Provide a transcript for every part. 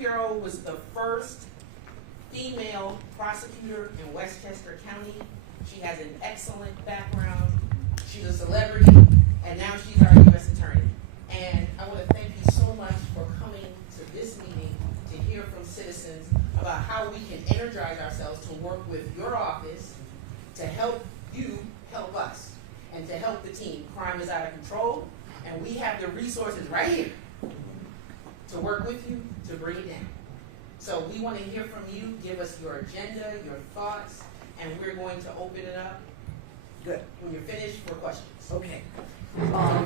Pirro was the first female prosecutor in Westchester County. She has an excellent background. She's a celebrity, and now she's our U.S. Attorney. And I want to thank you so much for coming to this meeting to hear from citizens about how we can energize ourselves to work with your office to help you help us and to help the team. Crime is out of control, and we have the resources right here to work with you to bring it down. So we want to hear from you. Give us your agenda, your thoughts, and we're going to open it up. Good. When you're finished, for questions. Okay.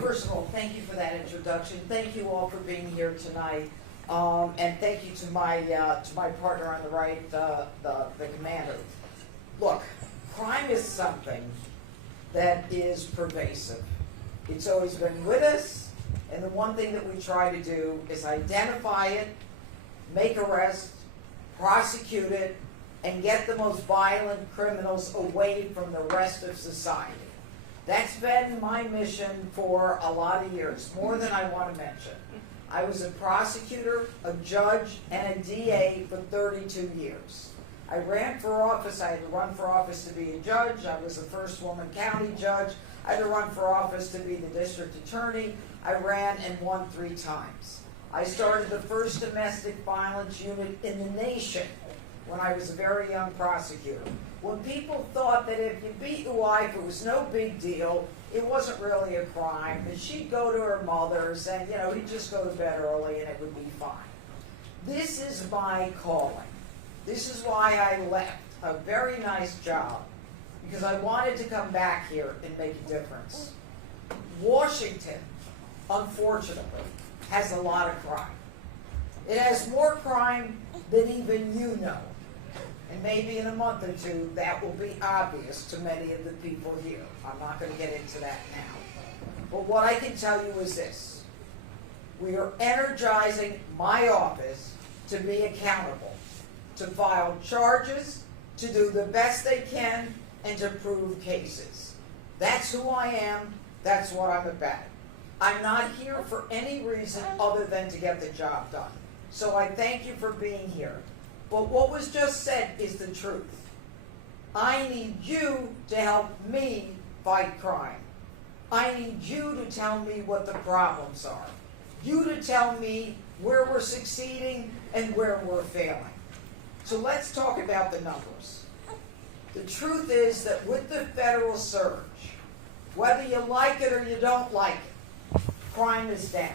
First of all, thank you for that introduction. Thank you all for being here tonight, and thank you to my partner on the right, the commander. Look, crime is something that is pervasive. It's always been with us, and the one thing that we try to do is identify it, make arrests, prosecute it, and get the most violent criminals away from the rest of society. That's been my mission for a lot of years, more than I want to mention. I was a prosecutor, a judge, and a DA for 32 years. I ran for office. I had to run for office to be a judge. I was the first woman county judge. I had to run for office to be the district attorney. I ran and won 3 times. I started the first domestic violence unit in the nation when I was a very young prosecutor. When people thought that if you beat your wife, it was no big deal, it wasn't really a crime, and she'd go to her mother's and, he'd just go to bed early and it would be fine. This is my calling. This is why I left a very nice job, because I wanted to come back here and make a difference. Washington, unfortunately, has a lot of crime. It has more crime than even you know. And maybe in a month or two, that will be obvious to many of the people here. I'm not going to get into that now. But what I can tell you is this. We are energizing my office to be accountable, to file charges, to do the best they can, and to prove cases. That's who I am. That's what I'm about. I'm not here for any reason other than to get the job done. So I thank you for being here. But what was just said is the truth. I need you to help me fight crime. I need you to tell me what the problems are. You to tell me where we're succeeding and where we're failing. So let's talk about the numbers. The truth is that with the federal surge, whether you like it or you don't like it, crime is down.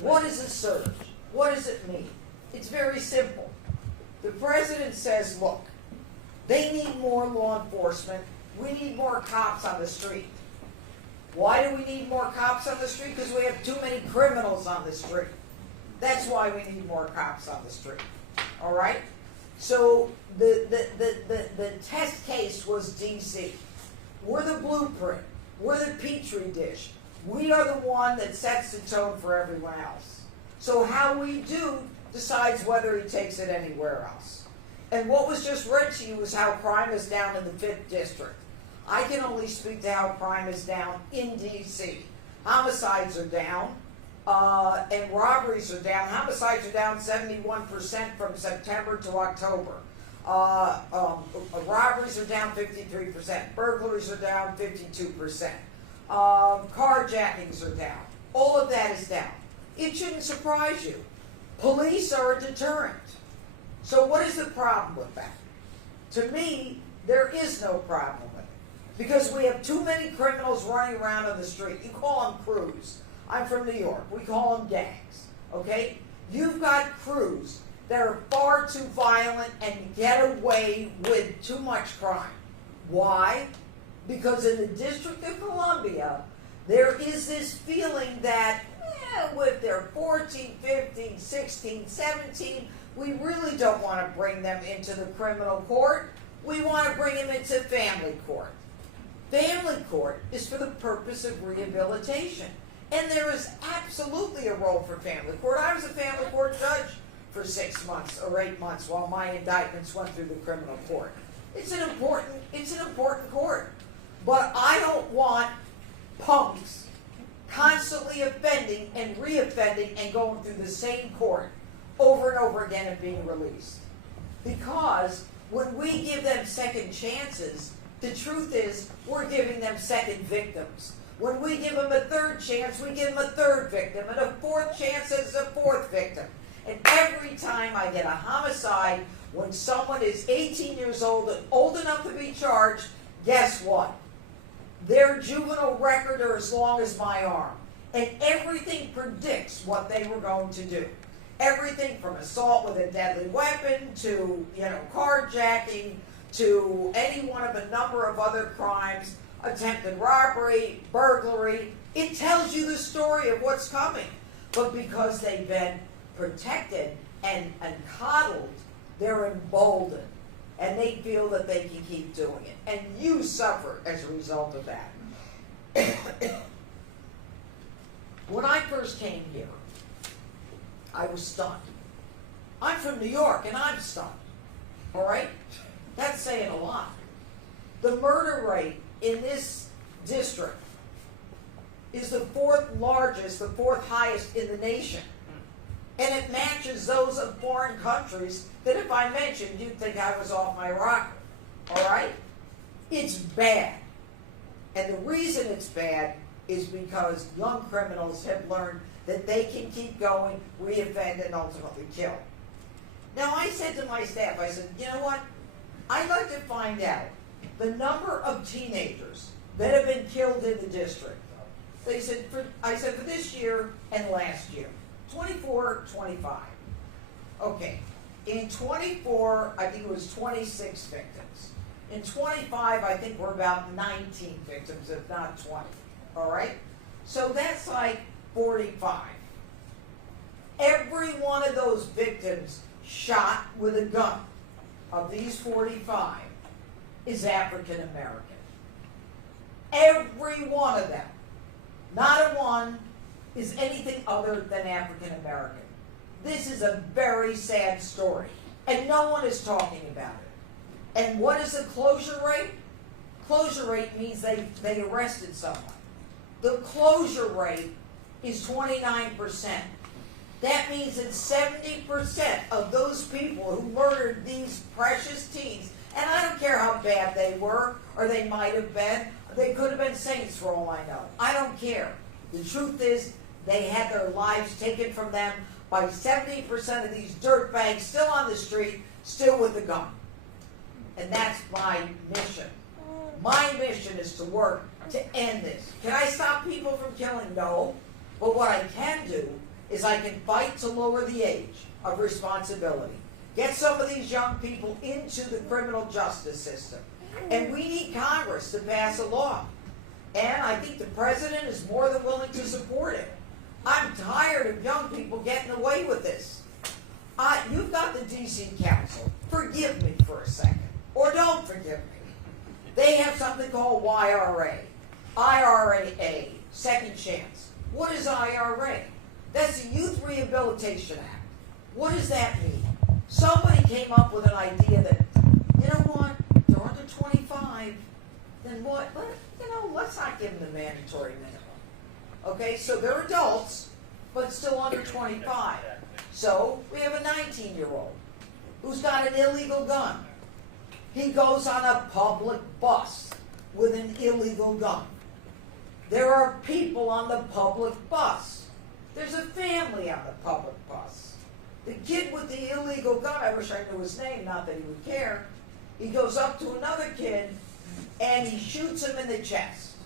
What is a surge? What does it mean? It's very simple. The president says, look, they need more law enforcement. We need more cops on the street. Why do we need more cops on the street? Because we have too many criminals on the street. That's why we need more cops on the street. All right? So the test case was D.C. We're the blueprint. We're the petri dish. We are the one that sets the tone for everyone else. So how we do decides whether he takes it anywhere else. And what was just read to you is how crime is down in the 5th District. I can only speak to how crime is down in D.C. Homicides are down, and robberies are down. Homicides are down 71% from September to October. Robberies are down 53%. Burglaries are down 52%. Carjackings are down. All of that is down. It shouldn't surprise you. Police are a deterrent. So what is the problem with that? To me, there is no problem with it. Because we have too many criminals running around on the street. You call them crews. I'm from New York. We call them gangs. Okay? You've got crews that are far too violent and get away with too much crime. Why? Because in the District of Columbia, there is this feeling that with their 14, 15, 16, 17, we really don't want to bring them into the criminal court. We want to bring them into family court. Family court is for the purpose of rehabilitation. And there is absolutely a role for family court. I was a family court judge for 6 months or 8 months while my indictments went through the criminal court. It's an important court. But I don't want punks constantly offending and reoffending and going through the same court over and over again and being released. Because when we give them second chances, the truth is we're giving them second victims. When we give them a third chance, we give them a third victim, and a fourth chance is a fourth victim. And every time I get a homicide, when someone is 18 years old and old enough to be charged, guess what? Their juvenile record are as long as my arm. And everything predicts what they were going to do. Everything from assault with a deadly weapon to, carjacking to any one of a number of other crimes, attempted robbery, burglary. It tells you the story of what's coming. But because they've been protected and coddled, they're emboldened. And they feel that they can keep doing it. And you suffer as a result of that. When I first came here, I was stunned. I'm from New York and I'm stunned. All right? That's saying a lot. The murder rate in this district is the fourth largest, the fourth highest in the nation. And it matches those of foreign countries that if I mentioned, you'd think I was off my rocker. All right? It's bad. And the reason it's bad is because young criminals have learned that they can keep going, reoffend, and ultimately kill. Now, I said to my staff, I said, you know what? I'd like to find out the number of teenagers that have been killed in the district. I said, for this year and last year, 24, 25. Okay. In 24, I think it was 26 victims. In 25, I think we're about 19 victims, if not 20. All right? So that's like 45. Every one of those victims shot with a gun of these 45 is African American. Every one of them. Not a one is anything other than African American. This is a very sad story, and no one is talking about it. And what is the closure rate? Closure rate means they arrested someone. The closure rate is 29%. That means that 70% of those people who murdered these precious teens, and I don't care how bad they were, or they might have been, they could have been saints for all I know. I don't care. The truth is, they had their lives taken from them by 70% of these dirtbags still on the street, still with a gun. And that's my mission. My mission is to work to end this. Can I stop people from killing? No. But what I can do is I can fight to lower the age of responsibility. Get some of these young people into the criminal justice system. And we need Congress to pass a law. And I think the president is more than willing to support it. I'm tired of young people getting away with this. You've got the D.C. Council. Forgive me for a second. Or don't forgive me. They have something called YRA. IRA, Second Chance. What is IRA? That's the Youth Rehabilitation Act. What does that mean? Somebody came up with an idea that, you know what, they're under 25, then what? Let's not give them the mandatory minimum. Okay, so they're adults, but still under 25. So we have a 19-year-old who's got an illegal gun. He goes on a public bus with an illegal gun. There are people on the public bus. There's a family on the public bus. The kid with the illegal gun, I wish I knew his name, not that he would care, he goes up to another kid and he shoots him in the chest.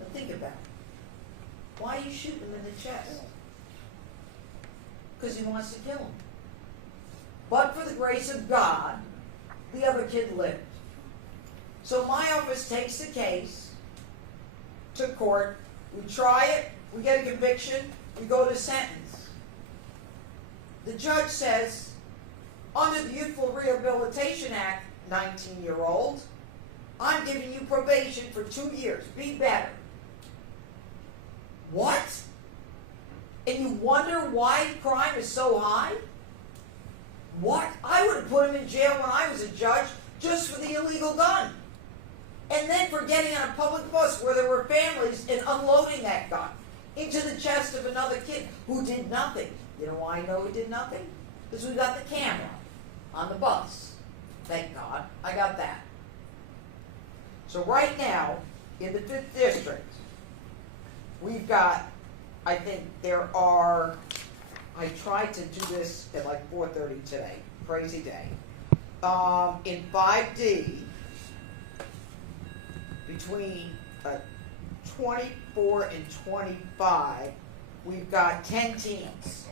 Now think about it. Why are you shooting him in the chest? Because he wants to kill him. But for the grace of God, the other kid lived. So my office takes the case to court, we try it, we get a conviction, we go to sentence. The judge says, under the Youthful Rehabilitation Act, 19-year-old, I'm giving you probation for 2 years. Be better. What? And you wonder why crime is so high? What? I would have put him in jail when I was a judge just for the illegal gun. And then for getting on a public bus where there were families and unloading that gun into the chest of another kid who did nothing. You know why I know he did nothing? Because we got the camera on the bus. Thank God, I got that. So right now, in the 5th District, we've got, I think there are, I tried to do this at like 4:30 today, crazy day. In 5D, between 24 and 25, we've got 10 teens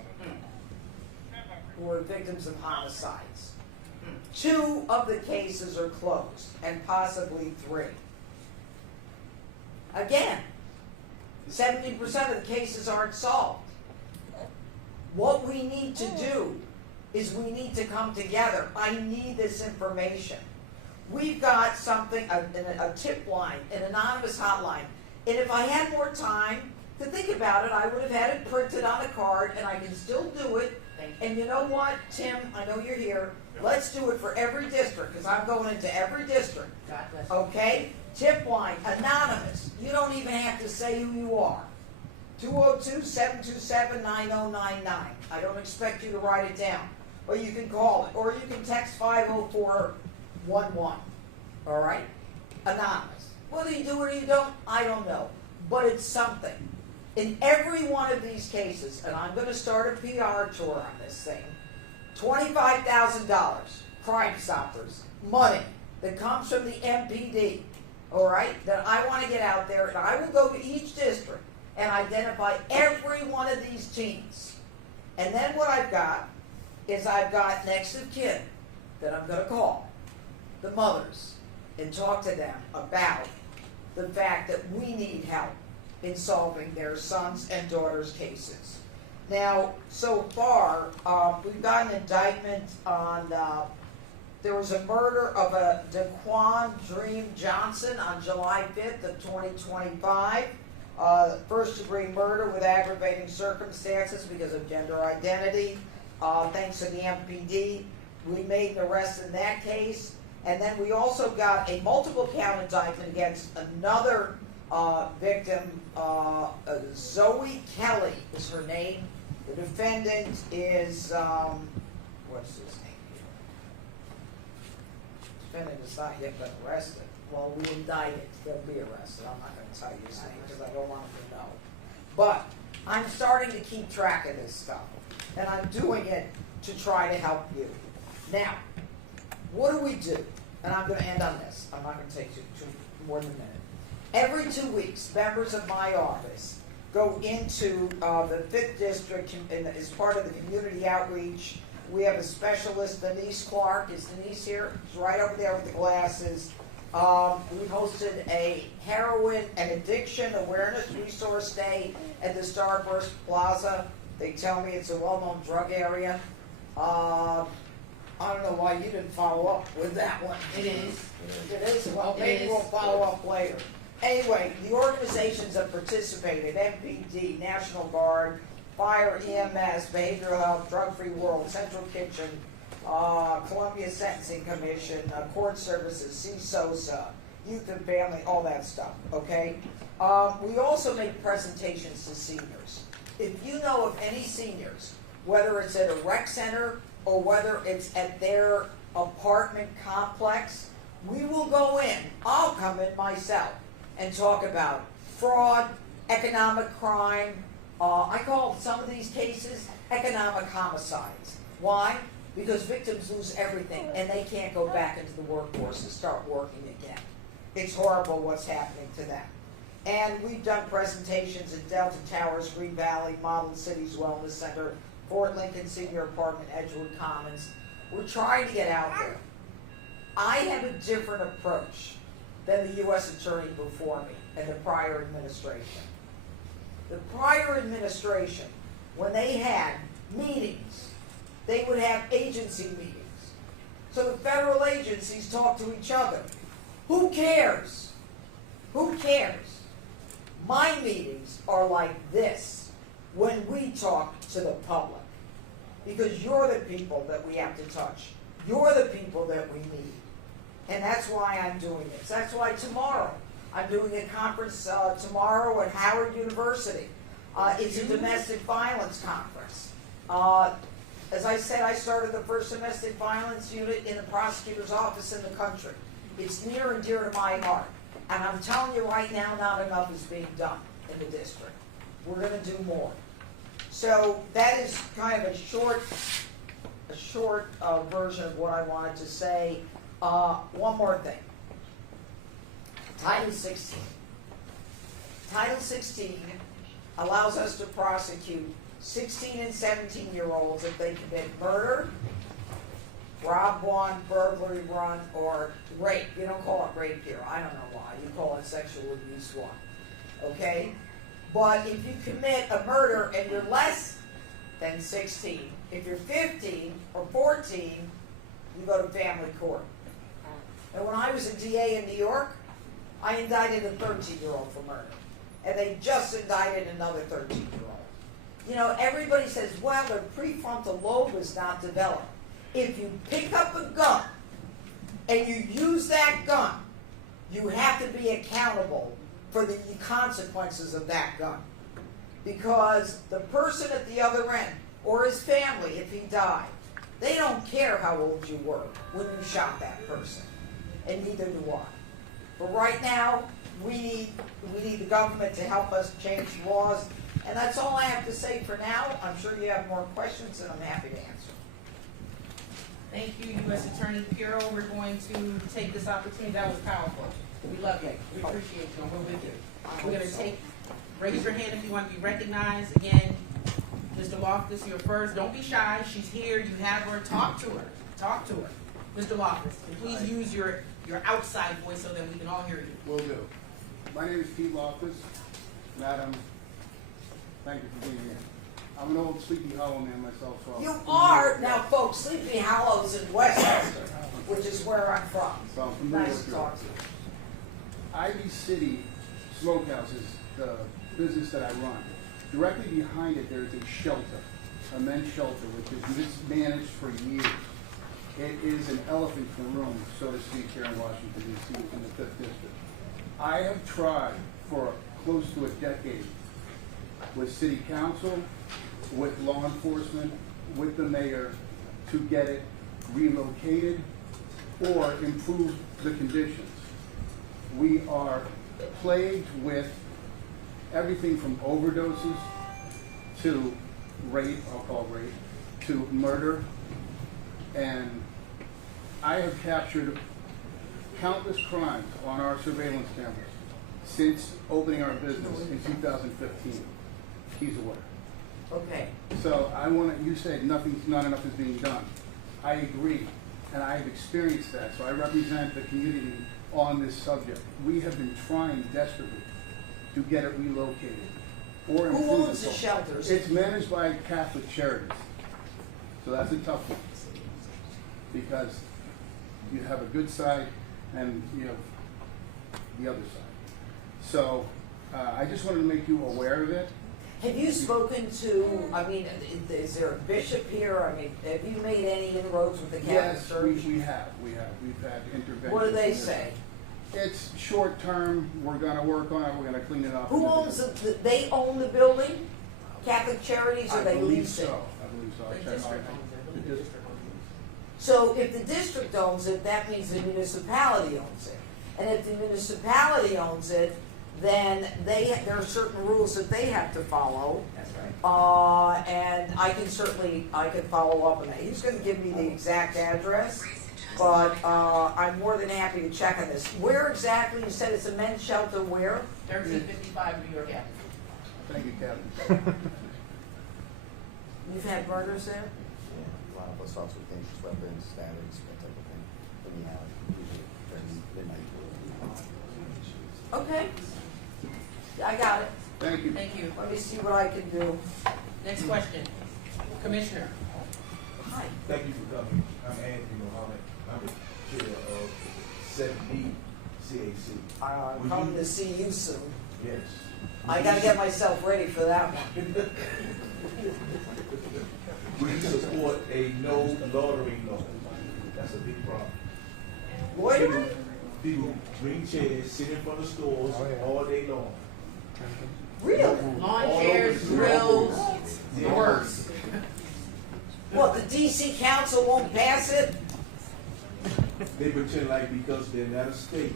who are victims of homicides. 2 of the cases are closed, and possibly 3. Again, 70% of the cases aren't solved. What we need to do is we need to come together. I need this information. We've got something, a tip line, an anonymous hotline. And if I had more time to think about it, I would have had it printed on a card, and I can still do it. And you know what, Tim, I know you're here. Let's do it for every district, because I'm going into every district. Okay? Tip line, anonymous. You don't even have to say who you are. 202-727-9099. I don't expect you to write it down. Or you can call it. Or you can text 50411. All right? Anonymous. Whether you do it or you don't, I don't know. But it's something. In every one of these cases, and I'm going to start a PR tour on this thing, $25,000, Crime Stoppers, money that comes from the MPD, all right, that I want to get out there, and I will go to each district and identify every one of these teens. And then what I've got is I've got next of kin that I'm going to call, the mothers, and talk to them about the fact that we need help in solving their sons and daughters' cases. Now, so far, we've got an indictment on, there was a murder of a Daquan Dream Johnson on July 5th of 2025. First-degree murder with aggravating circumstances because of gender identity. Thanks to the MPD, we made an arrest in that case. And then we also got a multiple count indictment against another victim, Zoe Kelly is her name. The defendant is, what's his name here? Defendant is not yet been arrested. Well, we indicted. They'll be arrested. I'm not going to tell you his name because I don't want them to know. But I'm starting to keep track of this stuff. And I'm doing it to try to help you. Now, what do we do? And I'm going to end on this. I'm not going to take you more than a minute. Every 2 weeks, members of my office go into the 5th District as part of the community outreach. We have a specialist, Denise Clark. Is Denise here? She's right over there with the glasses. We hosted a heroin and addiction awareness resource day at the Starburst Plaza. They tell me it's a well-known drug area. I don't know why you didn't follow up with that one. It is. It is? Well, maybe we'll follow up later. Anyway, the organizations that participated, MPD, National Guard, Fire, EMS, Behavioral Health, Drug-Free World, Central Kitchen, Columbia Sentencing Commission, Court Services, CSOSA, Youth and Family, all that stuff, okay? We also make presentations to seniors. If you know of any seniors, whether it's at a rec center or whether it's at their apartment complex, we will go in. I'll come in myself and talk about fraud, economic crime. I call some of these cases economic homicides. Why? Because victims lose everything and they can't go back into the workforce and start working again. It's horrible what's happening to them. And we've done presentations at Delta Towers, Green Valley, Model Cities Wellness Center, Fort Lincoln Senior Apartment, Edgewood Commons. We're trying to get out there. I have a different approach than the U.S. Attorney before me and the prior administration. The prior administration, when they had meetings, they would have agency meetings. So the federal agencies talk to each other. Who cares? Who cares? My meetings are like this when we talk to the public. Because you're the people that we have to touch. You're the people that we need. And that's why I'm doing this. That's why tomorrow, I'm doing a conference tomorrow at Howard University. It's a domestic violence conference. As I said, I started the first domestic violence unit in the prosecutor's office in the country. It's near and dear to my heart. And I'm telling you right now, not enough is being done in the district. We're gonna do more. So that is kind of a short version of what I wanted to say. One more thing. Title 16. Title 16 allows us to prosecute 16 and 17-year-olds if they commit murder, rob one, burglary one, or rape. You don't call it rape here. I don't know why. You call it sexual abuse one. Okay? But if you commit a murder and you're less than 16, if you're 15 or 14, you go to family court. And when I was a DA in New York, I indicted a 13-year-old for murder. And they just indicted another 13-year-old. You know, everybody says, well, their prefrontal lobe is not developed. If you pick up a gun and you use that gun, you have to be accountable for the consequences of that gun. Because the person at the other end, or his family if he died, they don't care how old you were when you shot that person. And neither do I. But right now, we need the government to help us change laws. And that's all I have to say for now. I'm sure you have more questions, and I'm happy to answer. Thank you, U.S. Attorney Pirro. We're going to take this opportunity. That was powerful. We love you. We appreciate you, and we're with you. We're going to raise your hand if you want to be recognized. Again, Mr. Loftus, you're first. Don't be shy. She's here. You have her. Talk to her. Talk to her. Mr. Loftus, please use your outside voice so that we can all hear you. Will do. My name is Pete Loftus. Madam, thank you for being here. I'm an old Sleepy Hollow man myself. So You are, now folks, Sleepy Hollow's in Westchester, which is where I'm from. So I'm familiar Nice with to talk to you. Ivy City Smokehouse is the business that I run. Directly behind it, there's a shelter, a men's shelter, which is mismanaged for years. It is an elephant in the room, so to speak, here in Washington, D.C., in the 5th District. I have tried for close to a decade with City Council, with law enforcement, with the mayor, to get it relocated or improve the conditions. We are plagued with everything from overdoses to rape, I'll call rape, to murder. And I have captured countless crimes on our surveillance cameras since opening our business in 2015. He's aware. Okay. So I want to, you said not enough is being done. I agree, and I have experienced that, so I represent the community on this subject. We have been trying desperately to get it relocated or improve. Who owns the shelters? It's managed by Catholic Charities, so that's a tough one because you have a good side and you have the other side. So I just wanted to make you aware of it. Have you spoken to, I mean, is there a bishop here? I mean, have you made any inroads with the Catholic Yes, Church? we have. We've had interventions. What do they say? It's short term. We're going to work on it. We're going to clean it up. Who owns it? They own the building? Catholic Charities, or they lease it? I believe so. The district owns it. The district owns it. So if the district owns it, that means the municipality owns it. And if the municipality owns it, then there are certain rules that they have to follow. That's right. And I can follow up on that. He's going to give me the exact address, but I'm more than happy to check on this. Where exactly? You said it's a men's shelter where? 1355 New York Avenue. Thank you, Captain. You've had murders there? Yeah, a lot of us also with dangerous weapons, stabbings, that type of thing. Then we have usually during midnight. Okay. I got it. Thank you. Thank you. Let me see what I can do. Next question. Commissioner. Hi. Thank you for coming. I'm Anthony Mohammed. I'm the chair of 7D CAC. I'm coming to see you soon. Yes. I got to get myself ready for that one. Will you support a no loitering law? That's a big problem. Loitering? People bring chairs, sit in front of stores all day long. Really? Lawn chairs, grills, the works. What, the DC council won't pass it? They pretend like because they're not a state,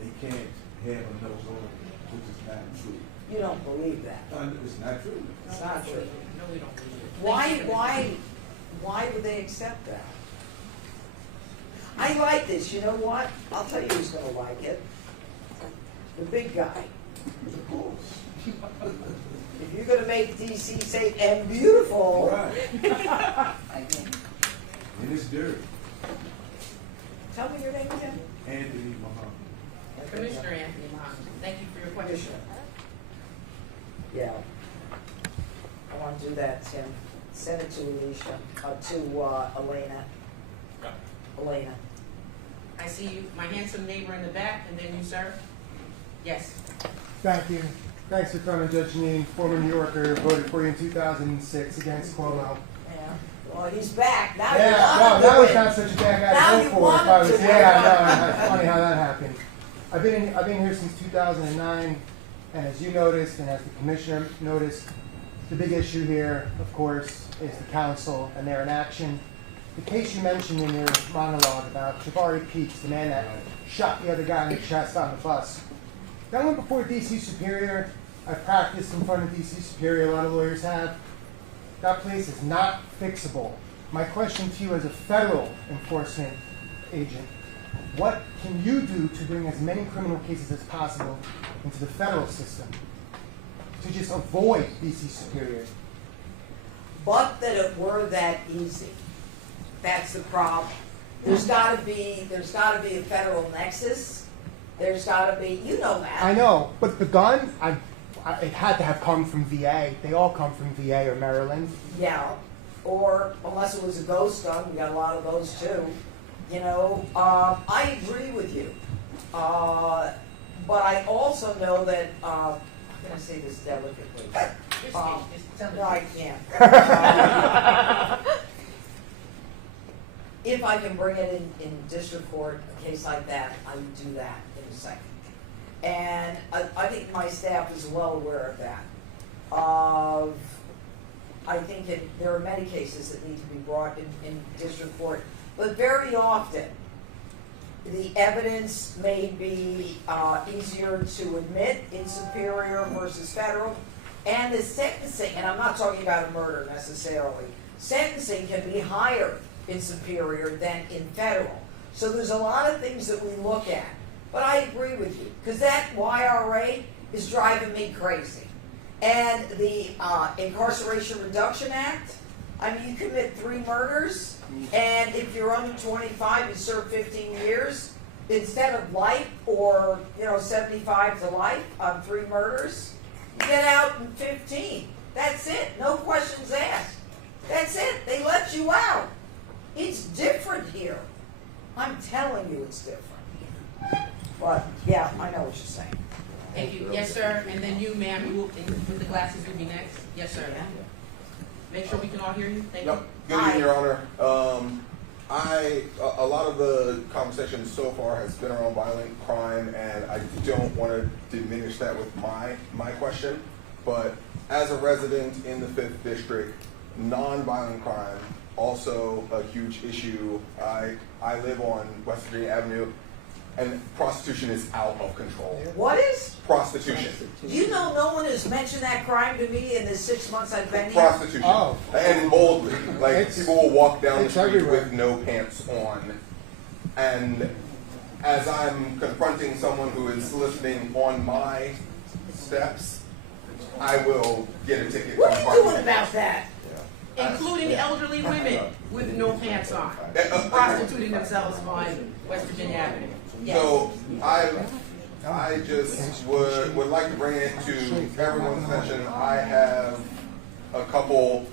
they can't have a no vote, which is not true. You don't believe that. It's not true. It's not true. No, we don't believe it. Why would they accept that? I like this, you know what? I'll tell you who's gonna like it. The big guy. Of course. If you're gonna make DC safe and beautiful. Right. And it's dirty. Tell me your name again. Anthony Muhammad. Commissioner Anthony Mohammed, thank you for your question. Commissioner. Yeah. I want to do that, Tim. Send it to Alicia, Elena. Elena. I see you, my handsome neighbor in the back, and then you, sir. Yes. Thank you. Thanks for coming, Judge Jeanine, former New Yorker, voted for you in 2006 against Cuomo. Yeah. Well, he's back. Now Yeah, you well, want that to was win. not such a bad guy Now to you vote for. want If I was, to yeah, win. I know. It's funny how that happened. I've been here since 2009, and as you noticed, and as the commissioner noticed, the big issue here, of course, is the council and their inaction. The case you mentioned in your monologue about Jabari Peaks, the man that shot the other guy in the chest on the bus, that went before DC Superior. I've practiced in front of DC Superior, a lot of lawyers have. That place is not fixable. My question to you as a federal enforcement agent, what can you do to bring as many criminal cases as possible into the federal system to just avoid DC Superior? But that it were that easy. That's the problem. There's got to be a federal nexus. There's got to be, you know that. I know, but the gun, it had to have come from VA. They all come from VA or Maryland. Yeah, or unless it was a ghost gun, we got a lot of those too. You know, I agree with you. But I also know that, I'm going to say this delicately. Just tell No, I can't. If I can bring it in district court, a case like that, I would do that in a second. And I think my staff is well aware of that. I think there are many cases that need to be brought in district court, but very often the evidence may be easier to admit in Superior versus federal, and the sentencing, and I'm not talking about a murder necessarily, sentencing can be higher in Superior than in federal. So there's a lot of things that we look at. But I agree with you, because that YRA is driving me crazy. And the Incarceration Reduction Act, I mean, you commit 3 murders, and if you're under 25, you serve 15 years instead of life or 75 to life on 3 murders. You get out in 15. That's it. No questions asked. That's it. They let you out. It's different here. I'm telling you, it's different. But yeah, I know what you're saying. Thank you. Yes, sir. And then you, ma'am, you will, with the glasses will be next. Yes, sir. Make sure we can all hear you. Thank you. Yep. Good evening, Your Honor. A lot of the conversation so far has been around violent crime, and I don't want to diminish that with my question. But as a resident in the 5th District, non-violent crime, also a huge issue. I live on West Virginia Avenue, and prostitution is out of control. What is? Prostitution. You know no one has mentioned that crime to me in the 6 months I've been here? Prostitution. Oh. And boldly. Like, people will walk down the it's street everywhere. with no pants on. And as I'm confronting someone who is listening on my steps, I will get a ticket. What from are you doing parking. about that? Including elderly women with no pants on, prostituting themselves on West Virginia Avenue. Yes. So I just would like to bring it to everyone's attention. I have a couple.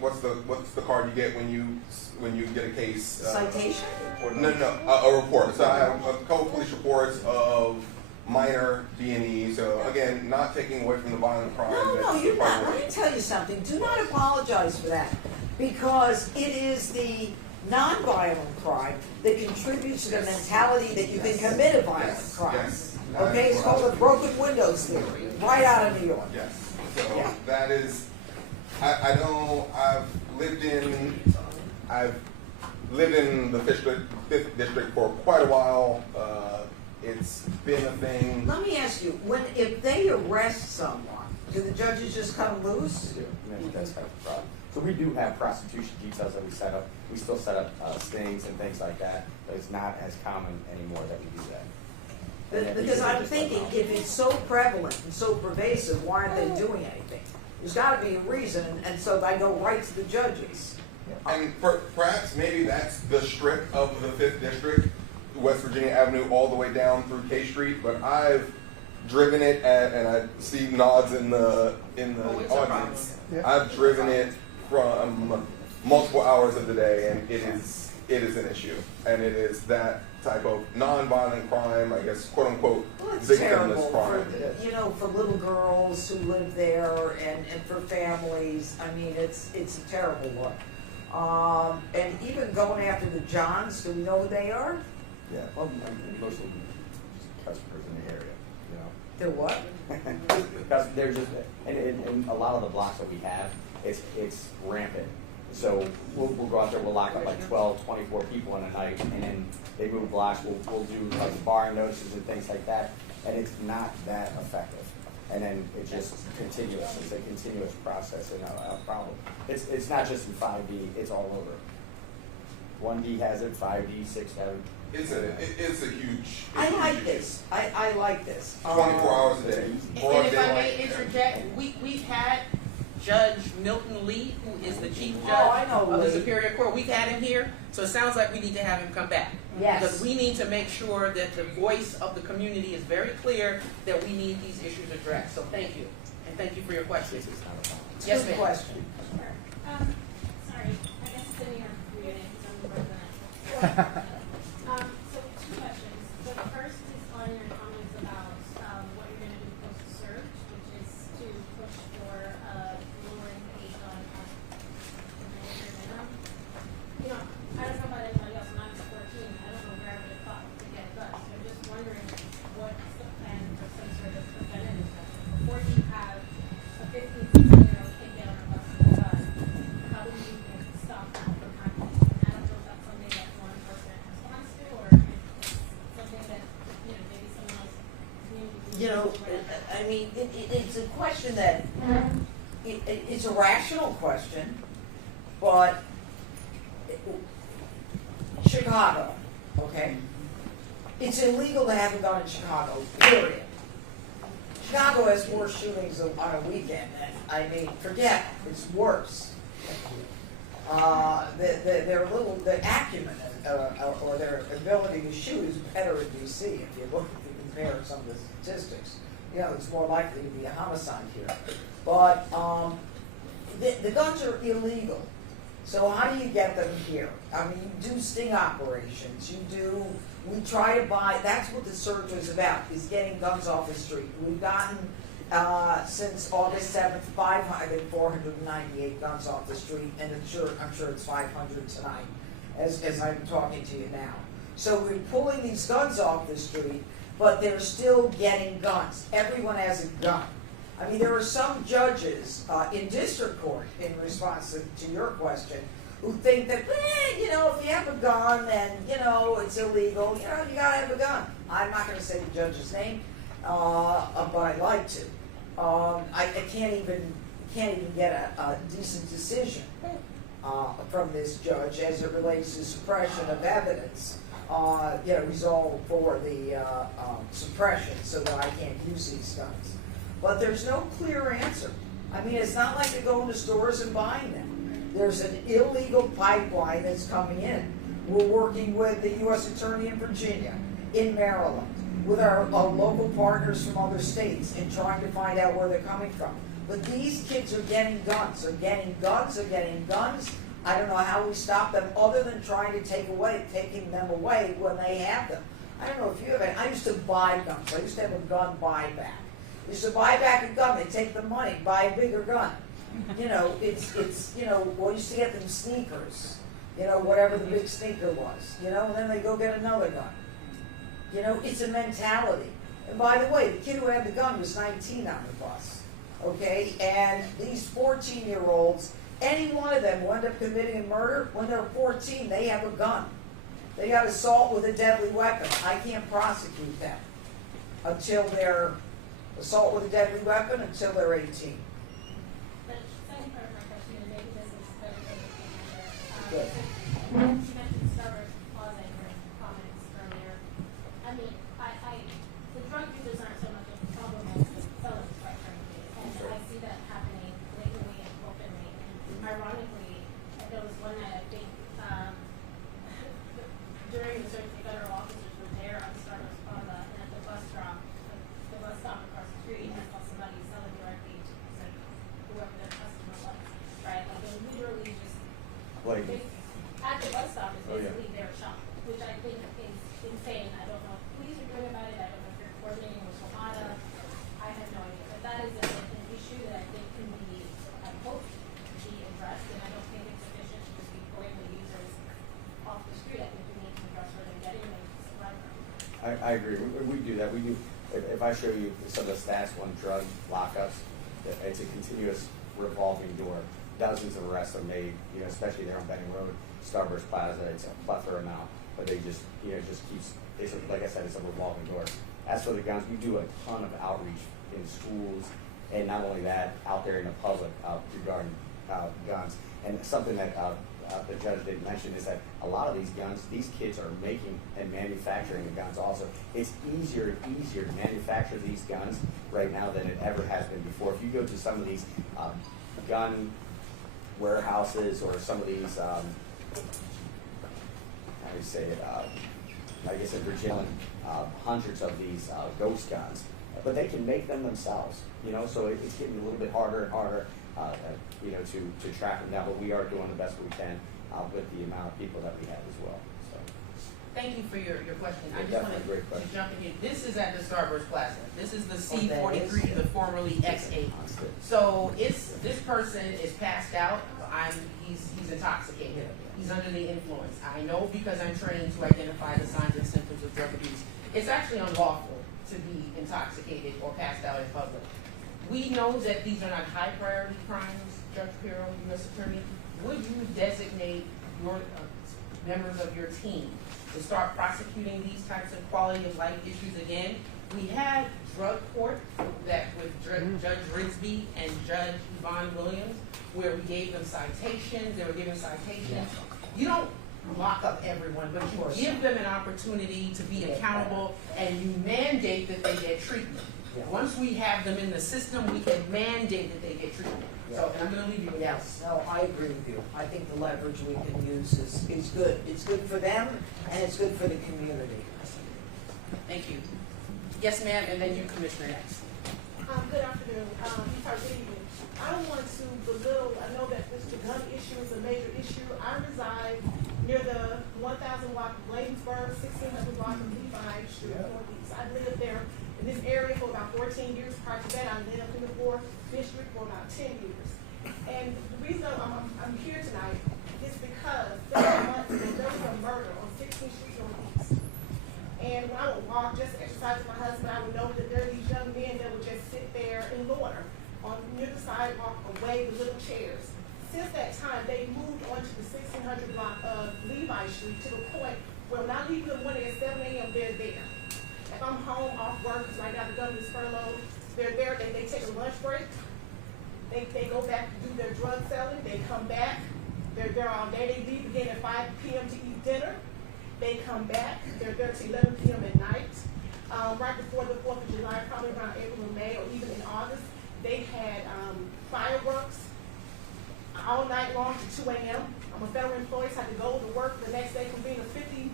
What's the card you get when you get a case? Citation? No, a report. So I have a couple police reports of minor D&E. So again, not taking away from the violent crime. No, you're not. Let me tell you something. Do not apologize for that, because it is the non-violent crime that contributes to the mentality that you can commit a violent crime. Yes. Okay, it's called the broken windows theory, right out of New York. Yes. So Yeah. that is I've lived in the fifth district for quite a while. It's been a thing. Let me ask you, if they arrest someone, do the judges just cut them loose? We do. I mean, that's part of the problem. So we do have prosecution details that we set up. We still set up stings and things like that, but it's not as common anymore that we do that. And Because usually I'm just let thinking, them out. if it's so prevalent and so pervasive, why aren't they doing anything? There's gotta be a reason, and so I go right to the judges. And perhaps maybe that's the strip of the 5th District, West Virginia Avenue, all the way down through K Street. But I've driven it, and I see nods in the it's a audience. problem. I've driven it from multiple hours of the day, and it is an issue. And it is that type of non-violent crime, I guess, quote unquote, Well, it's victimless terrible crime. for little girls who live there and for families. I mean, it's a terrible one. And even going after the Johns, do we know who they are? Yeah, well, most of them are just customers in the area, you know. They're what? Because they're just, and a lot of the blocks that we have, it's rampant. So we'll go out there, we'll lock up like 12, 24 people in a night, and then they move blocks, we'll do like barring notices and things like that, and it's not that effective. And then it's just continuous, it's a continuous process and a problem. It's not just in 5D, it's all over. 1D has it, 5D, 6, 7. It's a huge. I like this. I like this. 24 hours a day. Broad And if I daylight. may interject, we've had Judge Milton Lee, who is the chief Oh, judge I know of the Lee. Superior Court. We've had him here, so it sounds like we need to have him come back. Yes. Because we need to make sure that the voice of the community is very clear that we need these issues addressed. So thank you, and thank you for your questions. It's not a problem. Yes, Good ma'am. question. Sure. Sorry, I guess it's in your reading, because I'm the resident. So two questions. The first is on your comments about what you're going to do post-search, which is to push for lowering the age on mandatory minimum. You know, I don't know about anybody else, when I was 14, I don't know where I would have thought to get guns. So I'm just wondering what's the plan for some sort of preventative measure. Before you have a 15, 16-year-old kid get on a bus with a gun, how do you stop that from happening? And I don't know if that's something that one person responds to, or if it's something that, you know, maybe someone else community. You know, I mean, it's a question that, it's a rational question, but Chicago, okay? It's illegal to have a gun in Chicago, period. Chicago has more shootings on a weekend, and I mean, forget, it's worse. The acumen or their ability to shoot is better in DC. If you look, if you compare some of the statistics, you know, it's more likely to be a homicide here. But the guns are illegal. So how do you get them here? I mean, you do sting operations. We try to buy, that's what the search is about, is getting guns off the street. We've gotten, since August 7th, 498 guns off the street, and I'm sure it's 500 tonight, as I'm talking to you now. So we're pulling these guns off the street, but they're still getting guns. Everyone has a gun. I mean, there are some judges in district court, in response to your question, who think that, you know, if you have a gun, then, you know, it's illegal. You know, you gotta have a gun. I'm not gonna say the judge's name, but I'd like to. I can't even get a decent decision from this judge as it relates to suppression of evidence. You know, he's all for the suppression so that I can't use these guns. But there's no clear answer. I mean, it's not like they're going to stores and buying them. There's an illegal pipeline that's coming in. We're working with the U.S. Attorney in Virginia, in Maryland, with our local partners from other states, and trying to find out where they're coming from. But these kids are getting guns. They're getting guns. They're getting guns. I don't know how we stop them other than trying to taking them away when they have them. I don't know if you have any. I used to buy guns. I used to have a gun buyback. I used to buy back a gun. They take the money, buy a bigger gun. You know, it's you know, well, I used to get them sneakers. You know, whatever the big sneaker was. You know, and then they go get another gun. You know, it's a mentality. And by the way, the kid who had the gun was 19 on the bus. okay? And these 14-year-olds, any one of them will end up committing a murder. When they're 14, they have a gun. They got assault with a deadly weapon. I can't prosecute them until they're assault with a deadly weapon until they're 18. The second part of my question, and maybe this is very Good. You mentioned Starbucks Plaza in your comments earlier. I mean, the drug users aren't so much of a problem as the felons, quite frankly. And I see that happening blatantly and openly. And ironically, there was one night, I think, during the search, the federal officers were there on Starbucks Plaza, and at the bus stop across the street, I saw somebody selling directly to whoever their customer was, right? Like, they literally just Like, at the bus stop is Oh, yeah. basically their shop, which I think is insane. I don't know if police are doing about it. I don't know if they're coordinating with Somada. I have no idea. But that is an issue that I think can be, I hope, be addressed. And I don't think it's sufficient to just be pulling the users off the street. I think we need to address where they're getting them to supply them. I agree. We do that. We do. If I show you some of the stats on drug lockups, it's a continuous revolving door. Dozens of arrests are made, especially there on Benning Road, Starburst Plaza. It's a plethora amount, but they just, just keeps. It's like I said, it's a revolving door. As for the guns, we do a ton of outreach in schools, and not only that, out there in the public regarding guns. And something that the judge didn't mention is that a lot of these guns, these kids are making and manufacturing the guns also. It's easier and easier to manufacture these guns right now than it ever has been before. If you go to some of these gun warehouses or some of these, how do you say it, I guess in Virginia, hundreds of these ghost guns, but they can make them themselves, so it's getting a little bit harder and harder, to track them down, but we are doing the best we can with the amount of people that we have as well. So. Thank you for your question. I just Definitely wanted a great to question. jump in here. This is at the Starburst Plaza. This is the that is? C43, the formerly X8. So this person is passed out. He's intoxicated. He's under the influence. I know because I'm trained to identify the signs and symptoms of drug abuse. It's actually unlawful to be intoxicated or passed out in public. We know that these are not high priority crimes, Judge Pirro, U.S. Attorney. Would you designate your members of your team to start prosecuting these types of quality of life issues again? We had drug court that with Judge Rigsby and Judge Yvonne Williams, where we gave them citations. They were given citations. You don't lock up everyone, but you give them an opportunity to be accountable, and you mandate that they get treatment. Once we have them in the system, we can mandate that they get treatment. So, and I'm going to leave you with that. Yes, no, I agree with you. I think the leverage we can use is good. It's good for them, and it's good for the community. Thank you. Yes, ma'am, and then you, Commissioner, next. Good afternoon. Good evening. I don't want to belittle, I know that the gun issue is a major issue. I reside near the 1,000 block of Bladensburg, 1,600 block of Levi Street, Northeast. I lived there in this area for about 14 years. Prior to that, I lived in the 4th District for about 10 years. And the reason I'm here tonight is because several months ago, there was a murder on 16th Street Northeast. And when I would walk, just to exercise with my husband, I would know that there are these young men that would just sit there and loiter near the sidewalk away with little chairs. Since that time, they moved onto the 1600 block of Levi Street to the point where when I leave in the morning at 7 a.m., they're there. If I'm home off work, because right now the government is furloughed, they're there, they take a lunch break, they go back to do their drug selling, they come back, they're there all day, they leave again at 5 p.m. to eat dinner, they come back, they're there till 11 p.m. at night. Right before the 4th of July, probably around April or May, or even in August, they had fireworks all night long to 2 a.m. I'm a federal employee, so I had to go to work the next day, convene a 50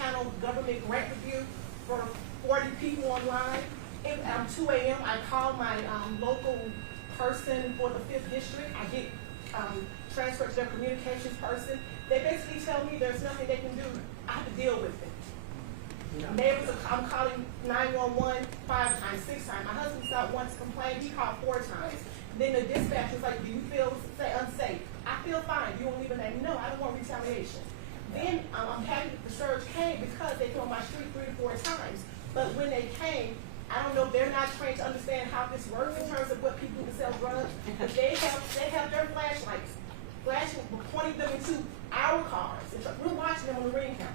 panel government grant review for 40 people online. At 2 a.m., I called my local person for the 5th district. I get transferred to their communications person. They basically tell me there's nothing they can do. I have to deal with it. Neighbors, I'm calling 911 5 times, 6 times. My husband's not once complained. He called 4 times. Then the dispatch was like, do you feel unsafe? I feel fine. You won't leave a name? No, I don't want retaliation. Then I'm happy that the surge came because they came on my street 3 to 4 times. But when they came, I don't know if they're not trained to understand how this works in terms of what people do to sell drugs, but they have their flashlights flashing, pointing them into our cars. We're watching them on the ring camera.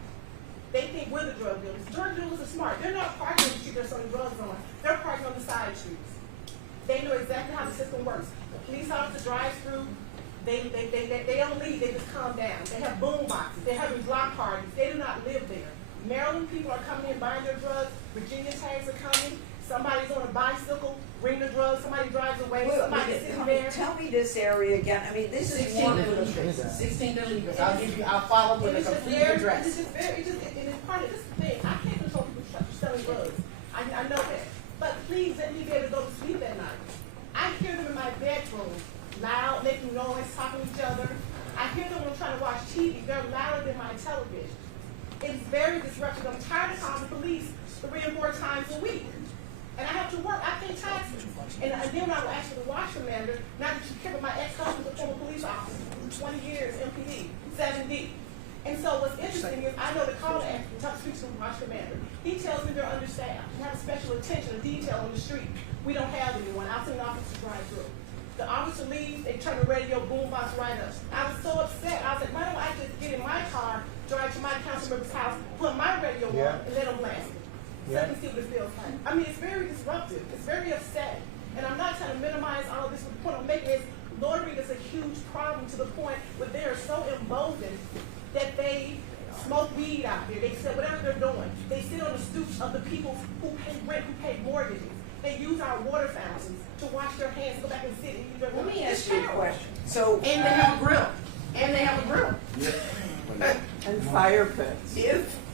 They think we're the drug dealers. Drug dealers are smart. They're not parking on the street they're selling drugs on. They're parking on the side streets. They know exactly how the system works. The police officer drives through. They don't leave. They just calm down. They have boom boxes. They're having block parties. They do not live there. Maryland people are coming in buying their drugs. Virginia tags are coming. Somebody's on a bicycle, bring the drugs. Somebody drives away. Somebody's sitting there. Tell me this area again. I mean, this is one of the 16th and Legal. I'll follow with a complete address. It is part of this thing. I can't control people selling drugs. I know that. But please let me be able to go to sleep at night. I hear them in my bedroom, loud, making noise, talking to each other. I hear them when I'm trying to watch TV. They're louder than my television. It's very disruptive. I'm tired of calling the police 3 or 4 times a week. And I have to work. I pay taxes. And then when I was actually the wash commander, not that you care, but my ex-husband was a former police officer, 20 years, MPD, 7D. And so what's interesting is I know the call to action, talk to the wash commander. He tells me they're understaffed. We have special attention, a detail on the street. We don't have anyone. I'll send an officer to drive through. The officer leaves, they turn the radio boombox right up. I was so upset. I was like, why don't I just get in my car, drive to my council member's house, put my radio on, and let them blast it. So let me see what it feels like. I mean, it's very disruptive. It's very upsetting. And I'm not trying to minimize all of this, but the point I'm making is loitering is a huge problem to the point where they are so emboldened that they smoke weed out there. They say whatever they're doing. They sit on the stoops of the people who pay rent, who pay mortgages. They use our water fountains to wash their hands, go back and sit and use their water. Let me ask you a question. So, And they have a grill. And they have a grill. And fire pits.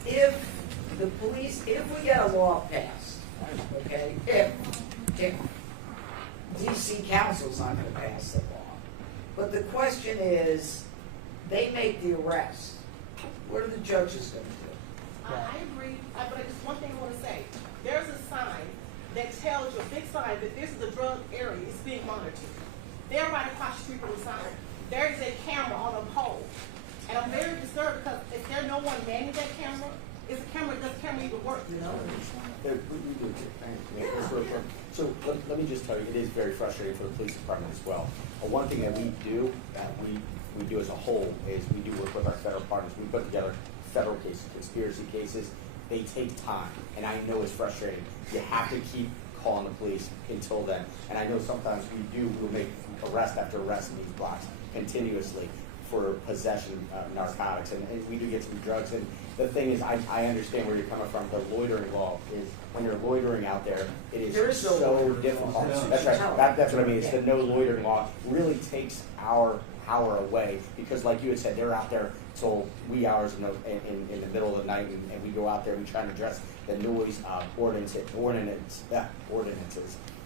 if the police, if we get a law passed, okay, if DC Council's not gonna pass the law, but the question is, they make the arrest, what are the judges gonna do? I agree, but just one thing I want to say. There's a sign that tells you, a big sign, that this is a drug area. It's being monitored. They're right across the street from the sign. There is a camera on a pole. And I'm very disturbed because if there's no one manning that camera, does the camera even work, you know? So let me just tell you, it is very frustrating for the police department as well. One thing that we do as a whole is we do work with our federal partners. We put together federal cases, conspiracy cases. They take time, and I know it's frustrating. You have to keep calling the police until then. And I know sometimes we'll make arrest after arrest in these blocks continuously for possession of narcotics, and we do get some drugs. And the thing is, I understand where you're coming from. The loitering law is, when you're loitering out there, it There is is no so loitering difficult. law. That's right. That's what I mean. It's the no loitering law really takes our power away, because like you had said, they're out there till wee hours in the middle of the night, and we go out there and we try to address the noise ordinances,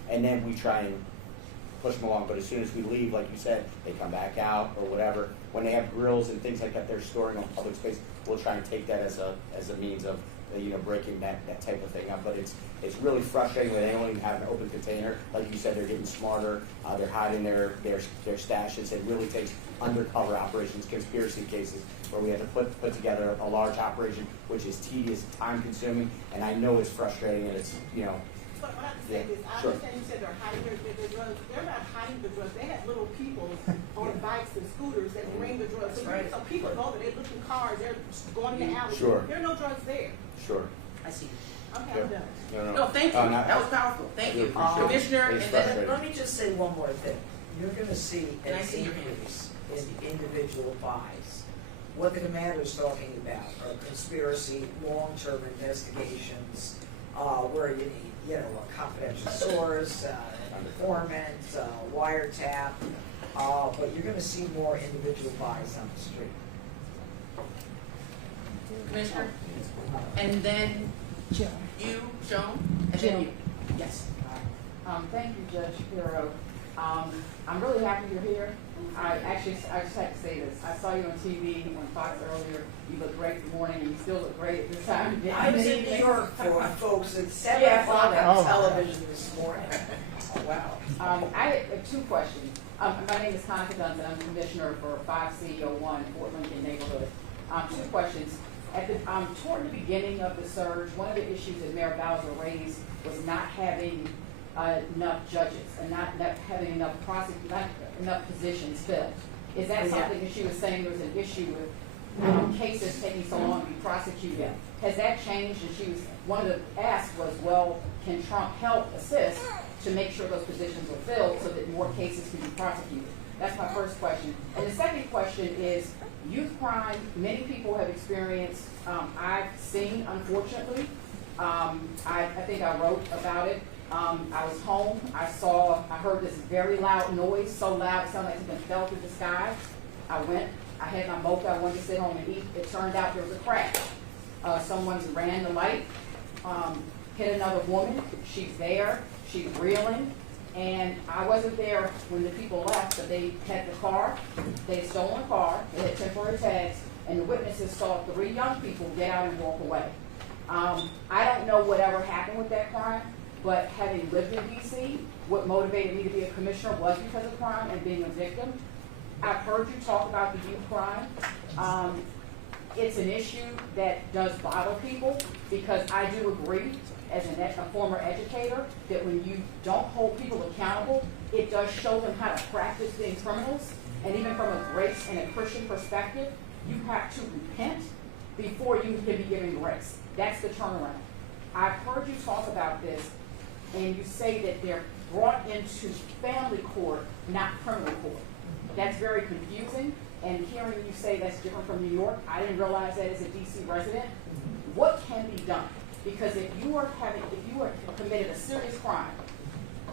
and then we try and push them along. But as soon as we leave, like you said, they come back out or whatever. When they have grills and things like that they're storing on public space, we'll try and take that as a means of breaking that type of thing up. But it's really frustrating when they don't even have an open container. Like you said, they're getting smarter. They're hiding their stashes. It really takes undercover operations, conspiracy cases, where we have to put together a large operation, which is tedious, time consuming, and I know it's frustrating, and it's But what I have to say is, I understand you said they're hiding their drugs. They're not hiding the drugs. They have little people on bikes and scooters that bring the drugs. So people know that they're looking cars. They're going in the alley. Sure. There are no drugs there. Sure. I see. Okay, I'm done. No, thank you. That was powerful. Thank you. Commissioner, it's and then frustrating. Let me just say one more thing. You're gonna see an Can I see your hand? increase in individual buys. What the commander's talking about are conspiracy, long-term investigations, where you need, a confidential source, an informant, wiretap, but you're gonna see more individual buys on the street. Commissioner, and then you, Joan, and then you. Yes. Thank you, Judge Pirro. I'm really happy you're here. I just have to say this. I saw you on TV on Fox earlier. You look great in the morning, and you still look great at this time. I was in New York for folks at 7 o'clock on television this morning. Oh, wow. I have 2 questions. My name is Monica Dunn, and I'm Commissioner for 5C01 Fort Lincoln Neighborhood. 2 questions. Toward the beginning of the surge, one of the issues that Mayor Bowser raised was not having enough judges and not having enough positions filled. Is that something that she was saying there was an issue with cases taking so long to be prosecuted? Has that changed? And one of the asks was, well, can Trump help assist to make sure those positions are filled so that more cases can be prosecuted? That's my first question. And the second question is youth crime. Many people have experienced, I've seen, unfortunately, I think I wrote about it. I was home, I heard this very loud noise, so loud it sounded like something fell through the sky. I had my mocha, I wanted to sit home and eat. It turned out there was a crash. Someone ran the light, hit another woman. She's there, she's reeling. And I wasn't there when the people left, but they had the car, they had stolen the car, they had temporary tags, and the witnesses saw 3 young people get out and walk away. I don't know whatever happened with that crime, but having lived in DC, what motivated me to be a commissioner was because of crime and being a victim. I've heard you talk about the youth crime. It's an issue that does bother people because I do agree, as a former educator, that when you don't hold people accountable, it does show them how to practice being criminals. And even from a grace and a Christian perspective, you have to repent before you can be given grace. That's the turnaround. I've heard you talk about this, and you say that they're brought into family court, not criminal court. That's very confusing, and hearing you say that's different from New York, I didn't realize that as a DC resident. What can be done? Because if you are committed a serious crime,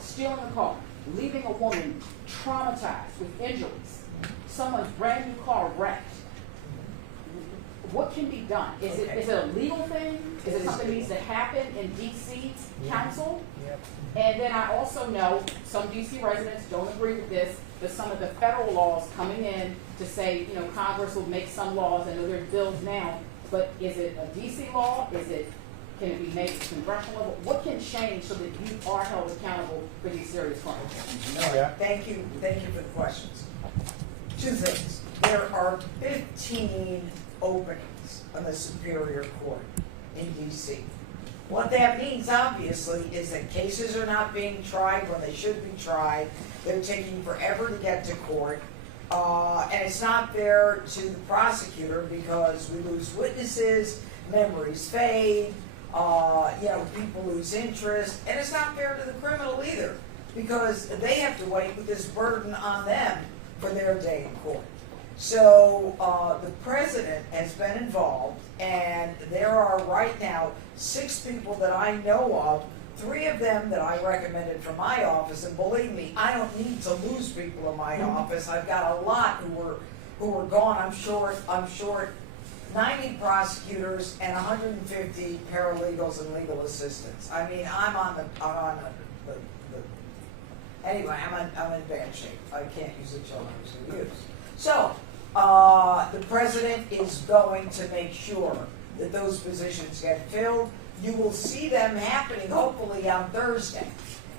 stealing a car, leaving a woman traumatized with injuries, someone's brand new car wrecked, what can be done? Is it a legal thing? Is it something that needs to happen in DC Council? And then I also know some DC residents don't agree with this, but some of the federal laws coming in to say, Congress will make some laws. I know there's bills now, but is it a DC law? Can it be made at the congressional level? What can change so that you are held accountable for these serious crimes? Thank you for the questions. 2 things. There are 15 openings on the Superior Court in DC. What that means, obviously, is that cases are not being tried when they should be tried. They're taking forever to get to court. And it's not fair to the prosecutor because we lose witnesses, memories fade, people lose interest. And it's not fair to the criminal either because they have to wait with this burden on them for their day in court. So the president has been involved, and there are right now 6 people that I know of, 3 of them that I recommended from my office, and believe me, I don't need to lose people in my office. I've got a lot who were gone. I'm short 90 prosecutors and 150 paralegals and legal assistants. I mean, anyway, I'm in bad shape. I can't use the term I was going to use. So, the president is going to make sure that those positions get filled. You will see them happening hopefully on Thursday.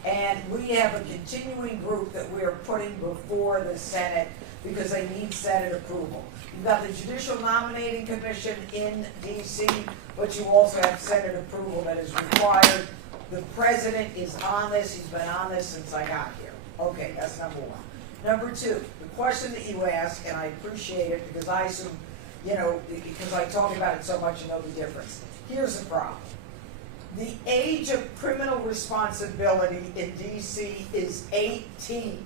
And we have a continuing group that we are putting before the Senate because they need Senate approval. You've got the Judicial Nominating Commission in D.C., but you also have Senate approval that is required. The president is on this. He's been on this since I got here. Okay, that's number 1. Number 2, the question that you ask, and I appreciate it because I assume, because I talk about it so much, you know the difference. Here's the problem. The age of criminal responsibility in D.C. is 18.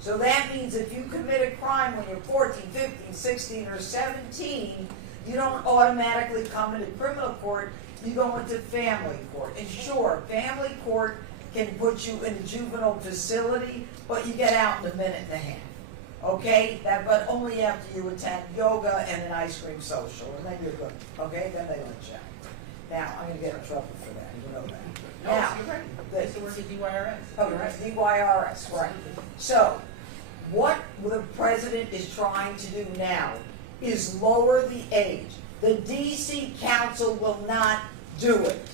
So that means if you commit a crime when you're 14, 15, 16, or 17, you don't automatically come into criminal court, you go into family court. And sure, family court can put you in a juvenile facility, but you get out in a minute and a half. Okay? But only after you attend yoga and an ice cream social, and then you're good. Okay? Then they let you out. Now, I'm going to get in trouble for that. You know that. Now, you're right. That's the word of DYRS. Oh, DYRS, right. So, what the president is trying to do now is lower the age. The D.C. Council will not do it.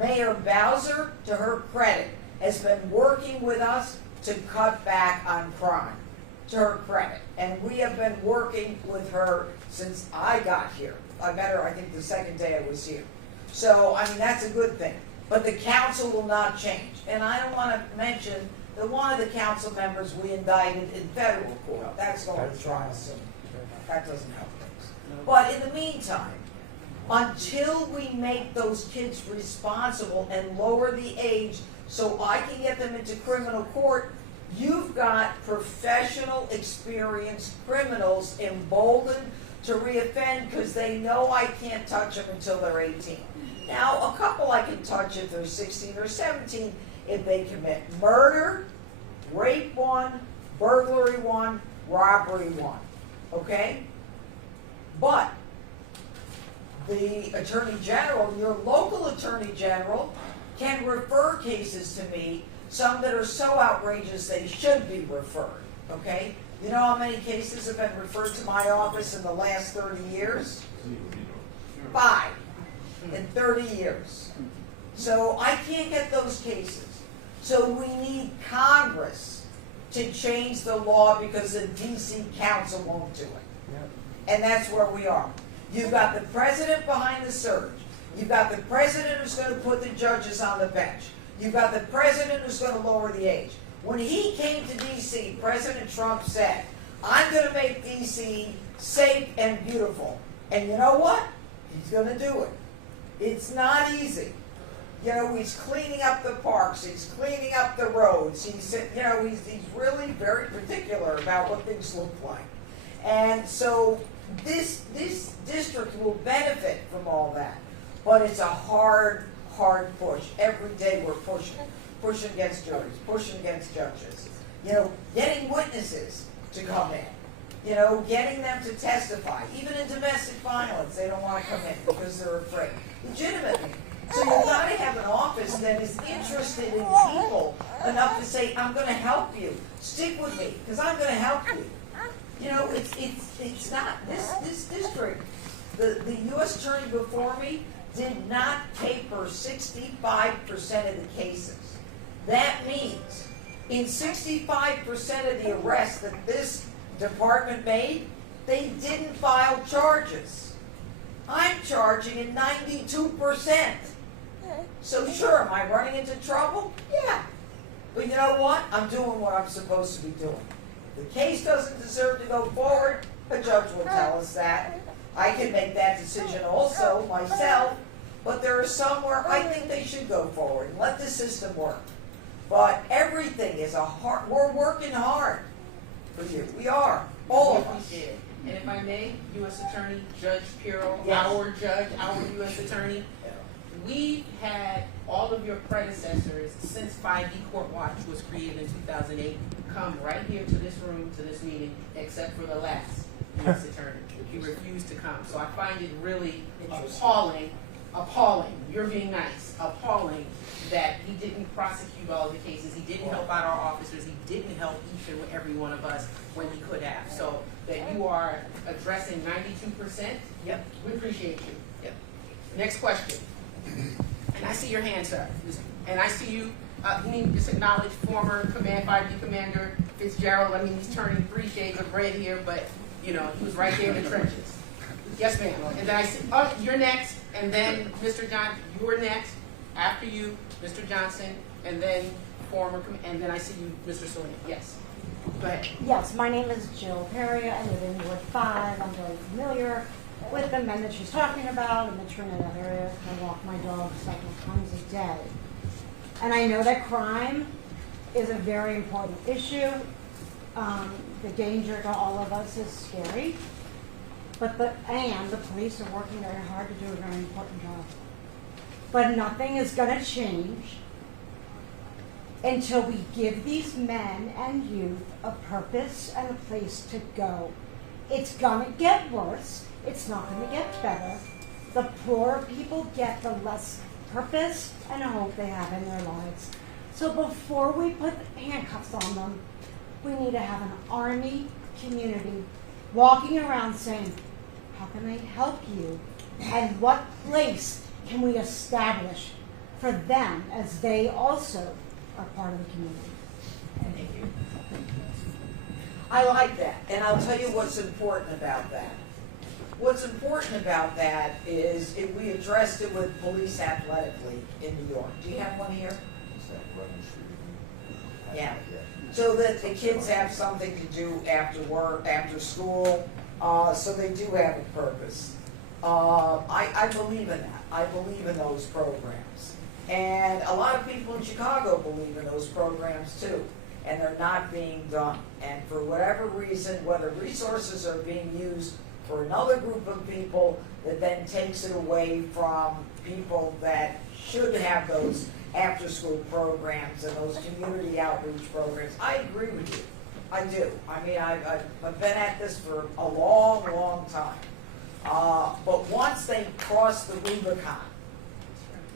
Mayor Bowser, to her credit, has been working with us to cut back on crime. to her credit, and we have been working with her since I got here. I met her, I think, the second day I was here. So, I mean, that's a good thing. But the council will not change. And I don't want to mention that one of the council members we indicted in federal court. That's going to trial soon. That doesn't help things. But in the meantime, until we make those kids responsible and lower the age so I can get them into criminal court, you've got professional, experienced criminals emboldened to reoffend because they know I can't touch them until they're 18. Now, a couple I can touch if they're 16 or 17 if they commit murder, rape one, burglary one, robbery one. Okay? But the Attorney General, your local Attorney General, can refer cases to me, some that are so outrageous they should be referred. Okay? You know how many cases have been referred to my office in the last 30 years? 5 in 30 years. So I can't get those cases. So we need Congress to change the law because the DC Council won't do it. And that's where we are. You've got the president behind the surge. You've got the president who's going to put the judges on the bench. You've got the president who's going to lower the age. When he came to D.C., President Trump said, I'm going to make D.C. safe and beautiful. And you know what? He's going to do it. It's not easy. You know, he's cleaning up the parks. He's cleaning up the roads. He's really very particular about what things look like. And so this district will benefit from all that. But it's a hard push. Every day we're pushing against juries, pushing against judges. You know, getting witnesses to come in. You know, getting them to testify. Even in domestic violence, they don't want to come in because they're afraid. Legitimately. So you've got to have an office that is interested in people enough to say, I'm going to help you. Stick with me, because I'm going to help you. You know, it's not, this district, the U.S. Attorney before me did not paper 65% of the cases. That means in 65% of the arrests that this department made, they didn't file charges. I'm charging in 92%. So sure, am I running into trouble? Yeah. But you know what? I'm doing what I'm supposed to be doing. If the case doesn't deserve to go forward, a judge will tell us that. I can make that decision also myself, but there are some where I think they should go forward and let the system work. But everything is we're working hard for you. We are. All of us. And if I may, U.S. Attorney Judge Pirro, Yes. our judge, our U.S. Attorney, we've had all of your predecessors since 5D Court Watch was created in 2008 come right here to this room, to this meeting, except for the last U.S. Attorney. He refused to come. So I find it really appalling, you're being nice, appalling that he didn't prosecute all of the cases. He didn't help out our officers. He didn't help each and every one of us when he could have. So that you are addressing 92%, Yep. we appreciate you. Yep. Next question. And I see your hand, sir. And I see you, just acknowledge former 5D Commander Fitzgerald. I mean, he's turning 3 shades of red here, but, you know, he was right there in the trenches. Yes, ma'am. And then I see, oh, you're next, and then Mr. Johnson, you're next. After you, Mr. Johnson, and then and then I see you, Mr. Sonia. Yes. Go ahead. Yes, my name is Jill Perry. I live in Ward 5. I'm very familiar with the men that she's talking about in the Trinidad area. I walk my dog several times a day. And I know that crime is a very important issue. The danger to all of us is scary. But the police are working very hard to do a very important job. But nothing is going to change until we give these men and youth a purpose and a place to go. It's going to get worse. It's not going to get better. The poorer people get, the less purpose and hope they have in their lives. So before we put handcuffs on them, we need to have an army community walking around saying, how can I help you? And what place can we establish for them as they also are part of the community? Thank you. I like that, and I'll tell you what's important about that. What's important about that is if we addressed it with Police Athletic League in New York. Do you have one here? Yeah. So that the kids have something to do after work, after school, so they do have a purpose. I believe in that. I believe in those programs. And a lot of people in Chicago believe in those programs too. And they're not being done. And for whatever reason, whether resources are being used for another group of people that then takes it away from people that should have those after-school programs and those community outreach programs. I agree with you. I do. I mean, I've been at this for a long, long time. But once they cross the Rubicon,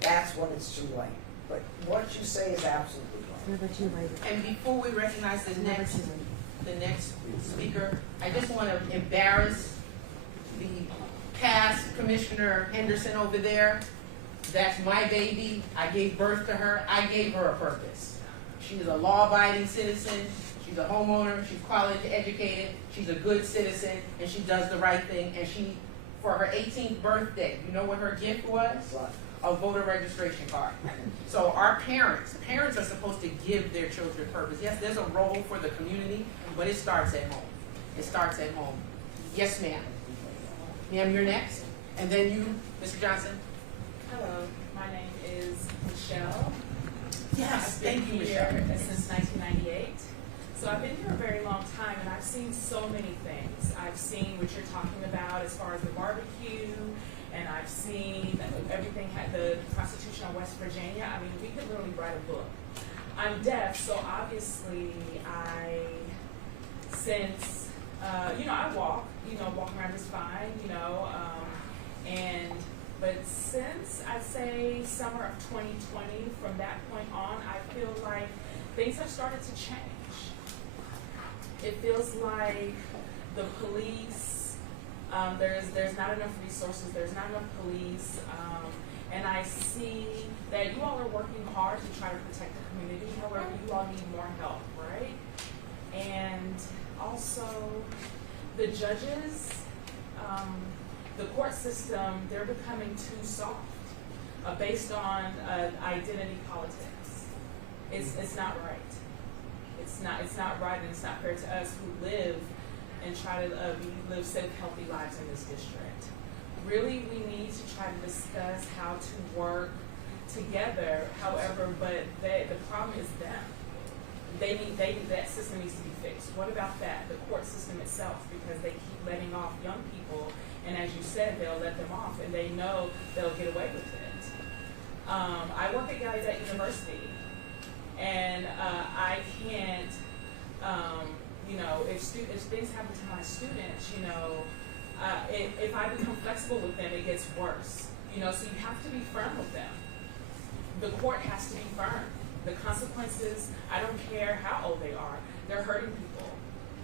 that's when it's too late. But what you say is absolutely right. Never too late. And before we recognize the Never next too late. the next speaker, I just want to embarrass the past Commissioner Henderson over there. That's my baby. I gave birth to her. I gave her a purpose. She's a law-abiding citizen. She's a homeowner. She's college educated. She's a good citizen, and she does the right thing. And she, for her 18th birthday, you know what her gift was? A voter registration card. So our parents are supposed to give their children purpose. Yes, there's a role for the community, but it starts at home. It starts at home. Yes, ma'am. Ma'am, you're next. And then you, Mr. Johnson. Hello, my name is Michelle. Yes, thank you, Michelle. Michelle. Since 1998. So I've been here a very long time, and I've seen so many things. I've seen what you're talking about as far as the barbecue, and I've seen everything had the Constitution of West Virginia. I mean, we could literally write a book. I'm deaf, so obviously I walk around just fine, but since I'd say summer of 2020, from that point on, I feel like things have started to change. It feels like the police, there's not enough resources, there's not enough police, and I see that you all are working hard to try to protect the community. However, you all need more help, right? And also, the judges, the court system, they're becoming too soft based on identity politics. It's not right. It's not right, and it's not fair to us who live and try to live safe, healthy lives in this district. Really, we need to try to discuss how to work together. However, but the problem is them. That system needs to be fixed. What about that? The court system itself, because they keep letting off young people, and as you said, they'll let them off, and they know they'll get away with it. I work at Gallaudet University, and I can't, if things happen to my students, if I become flexible with them, it gets worse. So you have to be firm with them. The court has to be firm. The consequences, I don't care how old they are, they're hurting people.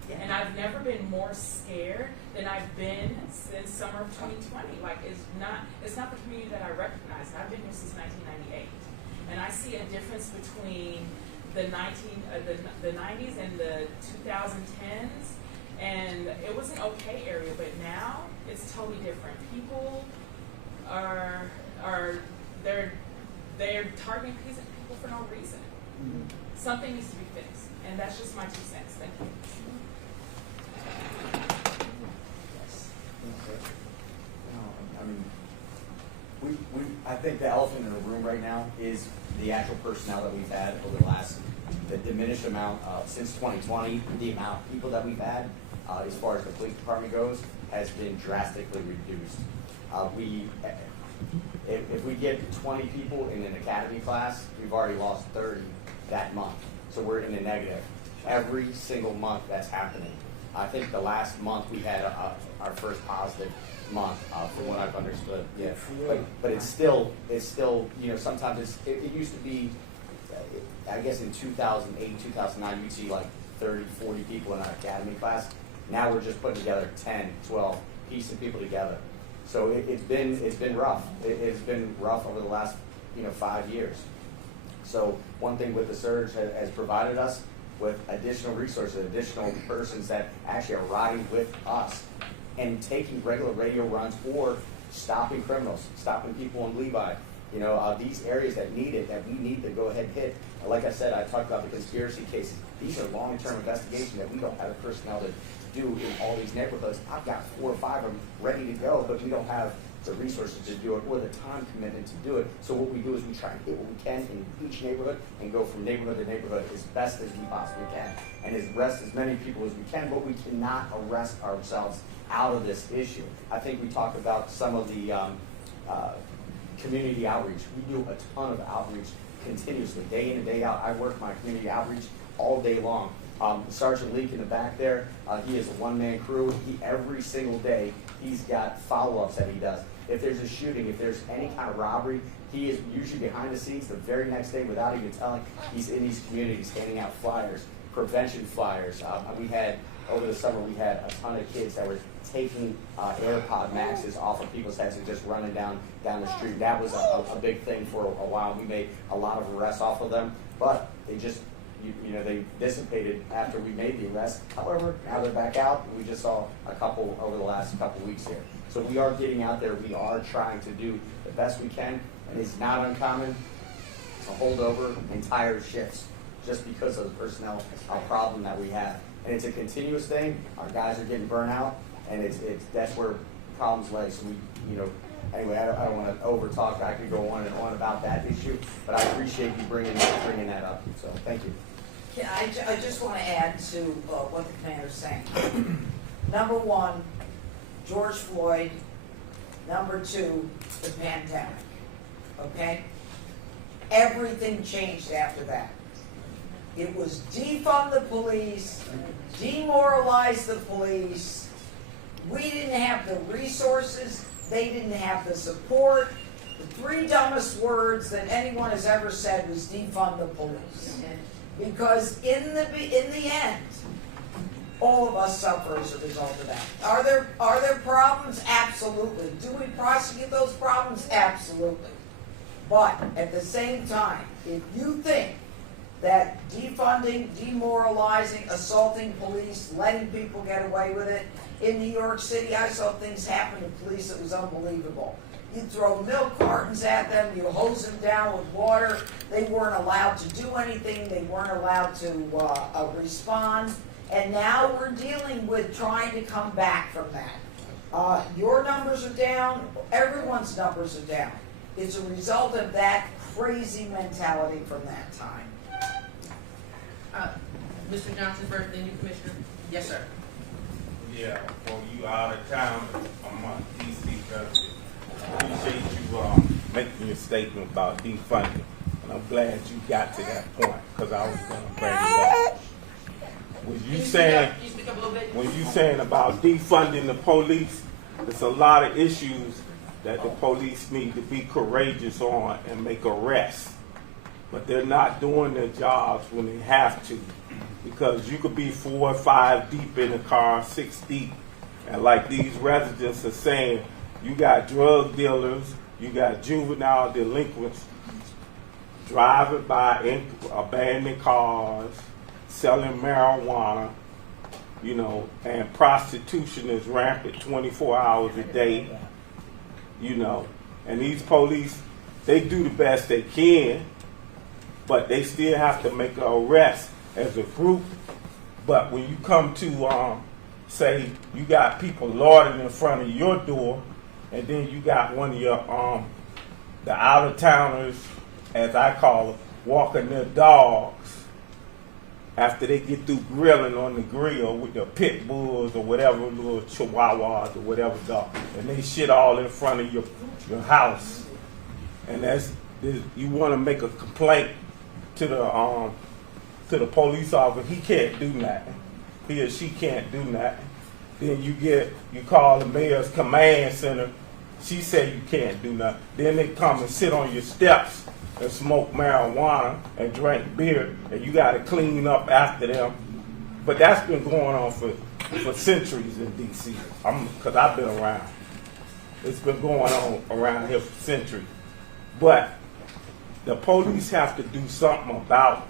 Yeah. And I've never been more scared than I've been since summer of 2020. Like, it's not the community that I recognize. I've been here since 1998. And I see a difference between the 90s and the 2010s. And it was an okay area, but now it's totally different. People they're targeting people for no reason. Mm-hmm. Something needs to be fixed, and that's just my 2 cents. Thank you. I think the elephant in the room right now is the actual personnel that we've had over the diminished amount since 2020. The amount of people that we've had, as far as the police department goes, has been drastically reduced. If we get 20 people in an academy class, we've already lost 30 that month. So we're in the negative. Every single month that's happening. I think the last month we had our first positive month, from what I've understood. Yeah. But it's still, sometimes it used to be, I guess in 2008, 2009, you'd see like 30, 40 people in our academy class. Now we're just putting together 10, 12, piecing people together. So it's been rough. It's been rough over the last 5 years. So one thing with the surge has provided us with additional resources, additional persons that actually are riding with us and taking regular radio runs or stopping criminals, stopping people in Levi. You know, these areas that need it, that we need to go ahead and hit. Like I said, I talked about the conspiracy cases. These are long-term investigations that we don't have the personnel to do in all these neighborhoods. I've got 4 or 5 of them ready to go, but we don't have the resources to do it or the time commitment to do it. So what we do is we try and hit what we can in each neighborhood and go from neighborhood to neighborhood as best as we possibly can and arrest as many people as we can, but we cannot arrest ourselves out of this issue. I think we talked about some of the community outreach. We do a ton of outreach continuously, day in and day out. I work my community outreach all day long. Sergeant Leak in the back there, he is a one-man crew. Every single day, he's got follow-ups that he does. If there's a shooting, if there's any kind of robbery, he is usually behind the scenes the very next day without even telling. He's in these communities handing out flyers, prevention flyers. Over the summer, we had a ton of kids that were taking AirPod Maxes off of people's heads and just running down the street. That was a big thing for a while. We made a lot of arrests off of them, but they just, they dissipated after we made the arrest. However, now they're back out. We just saw a couple over the last couple weeks here. So we are getting out there. We are trying to do the best we can, and it's not uncommon to hold over entire shifts just because of the personnel problem that we have. And it's a continuous thing. Our guys are getting burnt out, and that's where problems lay. So anyway, I don't want to over talk. I could go on and on about that issue, but I appreciate you bringing that up. So thank you. Yeah, I just want to add to what the commander's saying. Number 1, George Floyd. Number 2, the pandemic. Okay? Everything changed after that. It was defund the police, demoralize the police. We didn't have the resources. They didn't have the support. The 3 dumbest words that anyone has ever said was defund the police. Because in the end, all of us suffer as a result of that. Are there problems? Absolutely. Do we prosecute those problems? Absolutely. But at the same time, if you think that defunding, demoralizing, assaulting police, letting people get away with it, in New York City, I saw things happen to police that was unbelievable. You throw milk cartons at them, you hose them down with water. They weren't allowed to do anything. They weren't allowed to respond. And now we're dealing with trying to come back from that. Your numbers are down. Everyone's numbers are down. It's a result of that crazy mentality from that time. Mr. Johnson first, then you, Commissioner. Yes, sir. Yeah, well, you out of town. I'm on DC resident. I appreciate you making your statement about defunding, and I'm glad you got to that point because I was going to bring it up. When you saying about defunding the police, there's a lot of issues that the police need to be courageous on and make arrests, but they're not doing their jobs when they have to. Because you could be 4 or 5 deep in the car, 6 deep, and like these residents are saying, you got drug dealers, you got juvenile delinquents driving by in abandoned cars, selling marijuana, and prostitution is rampant 24 hours a day, and these police, they do the best they can, but they still have to make an arrest as a group. But when you come to say you got people loitering in front of your door, and then you got one of your the out of towners, as I call them, walking their dogs after they get through grilling on the grill with the pit bulls or whatever, little chihuahuas or whatever dog, and they shit all in front of your house, and you want to make a complaint to the police officer, he can't do nothing. He or she can't do nothing. Then you call the mayor's command center, she say you can't do nothing. Then they come and sit on your steps and smoke marijuana and drink beer, and you got to clean up after them. But that's been going on for centuries in D.C. Because I've been around. It's been going on around here for centuries. But the police have to do something about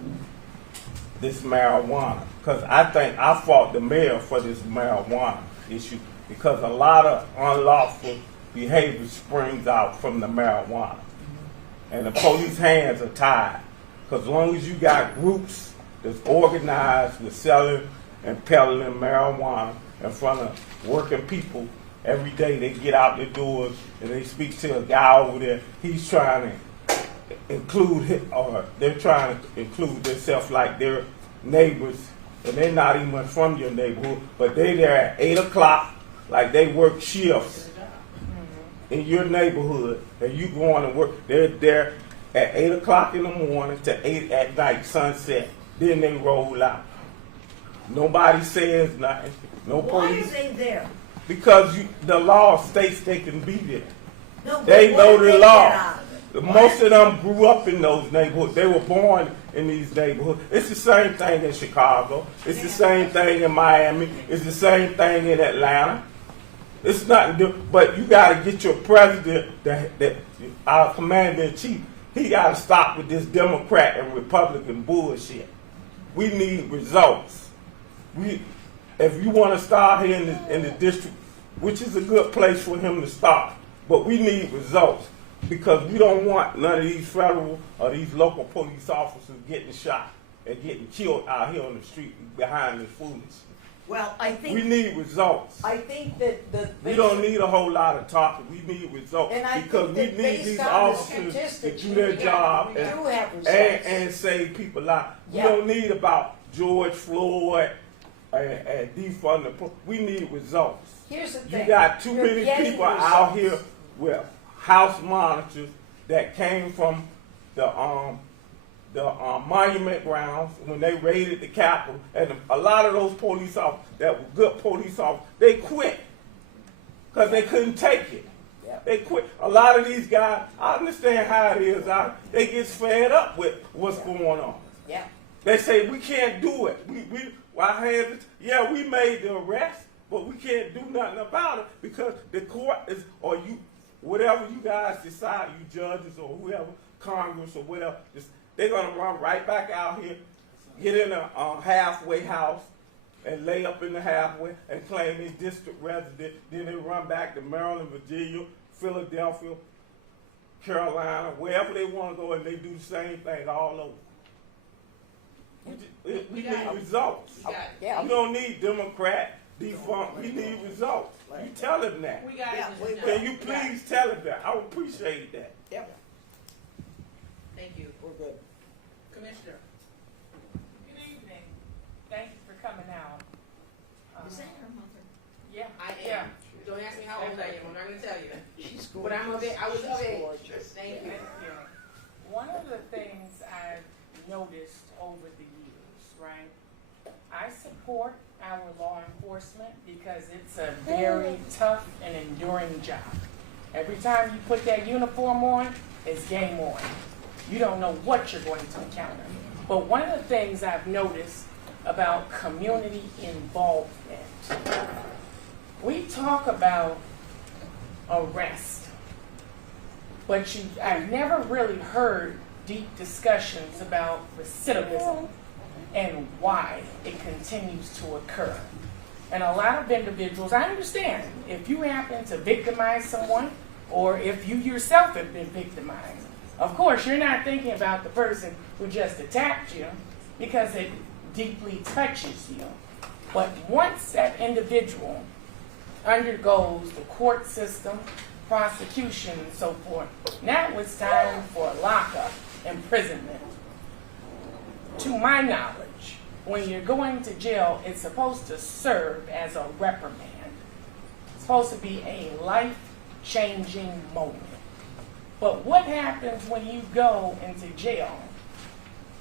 this marijuana. Because I think I fought the mayor for this marijuana issue because a lot of unlawful behavior springs out from the marijuana. And the police hands are tied. Because as long as you got groups that's organized with selling and peddling marijuana in front of working people, every day they get out their doors and they speak to a guy over there. He's trying to they're trying to include themselves like their neighbors, and they're not even from your neighborhood, but they there at 8 o'clock, like they work shifts in your neighborhood, and you going to work. They're there at 8 o'clock in the morning to 8 at night, sunset. Then they roll out. Nobody says nothing. No police. Why are they there? Because the law states they can be there. No, They but know what the did they law. get out of it? Most of them grew up in those neighborhoods. They were born in these neighborhoods. It's the same thing in Chicago. It's the same thing in Miami. It's the same thing in Atlanta. It's nothing new. But you got to get your president, our commander-in-chief, he got to stop with this Democrat and Republican bullshit. We need results. If you want to start here in the district, which is a good place for him to start, but we need results because we don't want none of these federal or these local police officers getting shot and getting killed out here on the street behind this foolishness. Well, I think We need results. I think that We don't need a whole lot of talking. We need results And I because we think that need based these on the officers to statistics, do their we job do have results. and save people lives. Yeah. We don't need about George Floyd and defund the police. We need results. Here's the You thing. got too You're many getting people out results. here with house monitors that came from the monument grounds when they raided the Capitol, and a lot of those police officers that were good police officers, they quit because they couldn't take it. Yep. They quit. A lot of these guys, I understand how it is. They get fed up with what's going on. Yeah. They say we can't do it. We made the arrest, but we can't do nothing about it because the court is, or you, whatever you guys decide, you judges or whoever, Congress or whatever, they're gonna run right back out here, get in a halfway house, and lay up in the halfway and claim they're district resident. Then they run back to Maryland, Virginia, Philadelphia, Carolina, wherever they want to go, and they do the same thing all over. We need results. Yeah. We don't need Democrat, defunct. We need results. You tell him that. We got Yeah, it. Can you please tell him that? I would appreciate that. Yep. Thank you. We're good. Commissioner. Good evening. Thank you for coming out. Is that her mother? Yeah. I am. Yeah. Don't ask me how old I am. I'm not going to tell you. She's But I'm of it. I was of age. gorgeous. Thank you. Thank you. One of the things I've noticed over the years, right? I support our law enforcement because it's a very tough and enduring job. Every time you put that uniform on, it's game on. You don't know what you're going to encounter. But one of the things I've noticed about community involvement, we talk about arrest, but I've never really heard deep discussions about recidivism and why it continues to occur. And a lot of individuals, I understand, if you happen to victimize someone or if you yourself have been victimized, of course you're not thinking about the person who just attacked you because it deeply touches you. But once that individual undergoes the court system, prosecution, and so forth, now it's time for lockup, imprisonment. To my knowledge, when you're going to jail, it's supposed to serve as a reprimand. It's supposed to be a life-changing moment. But what happens when you go into jail?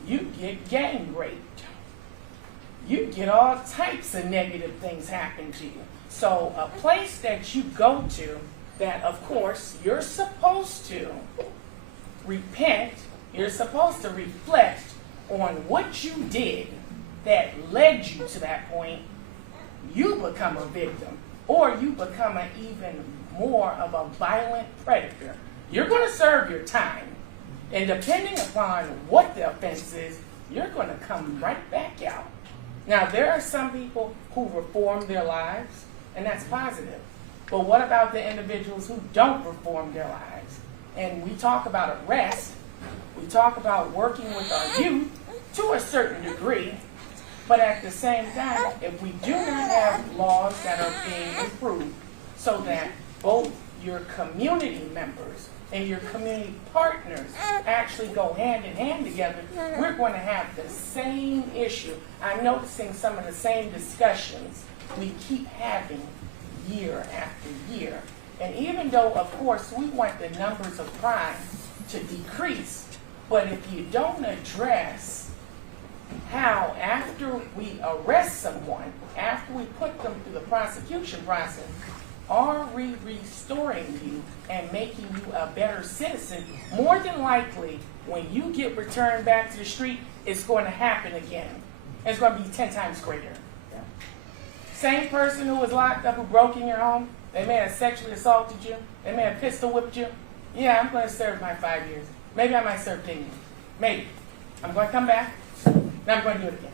You get gang raped. You get all types of negative things happen to you. So a place that you go to that, of course, you're supposed to repent, you're supposed to reflect on what you did that led you to that point, you become a victim, or you become an even more of a violent predator. You're going to serve your time, and depending upon what the offense is, you're going to come right back out. Now, there are some people who reform their lives, and that's positive. But what about the individuals who don't reform their lives? And we talk about arrest, we talk about working with our youth to a certain degree, but at the same time, if we do not have laws that are being improved so that both your community members and your community partners actually go hand in hand together, we're going to have the same issue. I'm noticing some of the same discussions we keep having year after year. And even though, of course, we want the numbers of crime to decrease, but if you don't address how, after we arrest someone, after we put them through the prosecution process, are we restoring you and making you a better citizen? More than likely, when you get returned back to the street, it's going to happen again. It's going to be 10 times greater. Yeah. Same person who was locked up, who broke in your home, they may have sexually assaulted you, they may have pistol whipped you. Yeah, I'm going to serve my 5 years. Maybe I might serve 10 years. Maybe. I'm going to come back, and I'm going to do it again.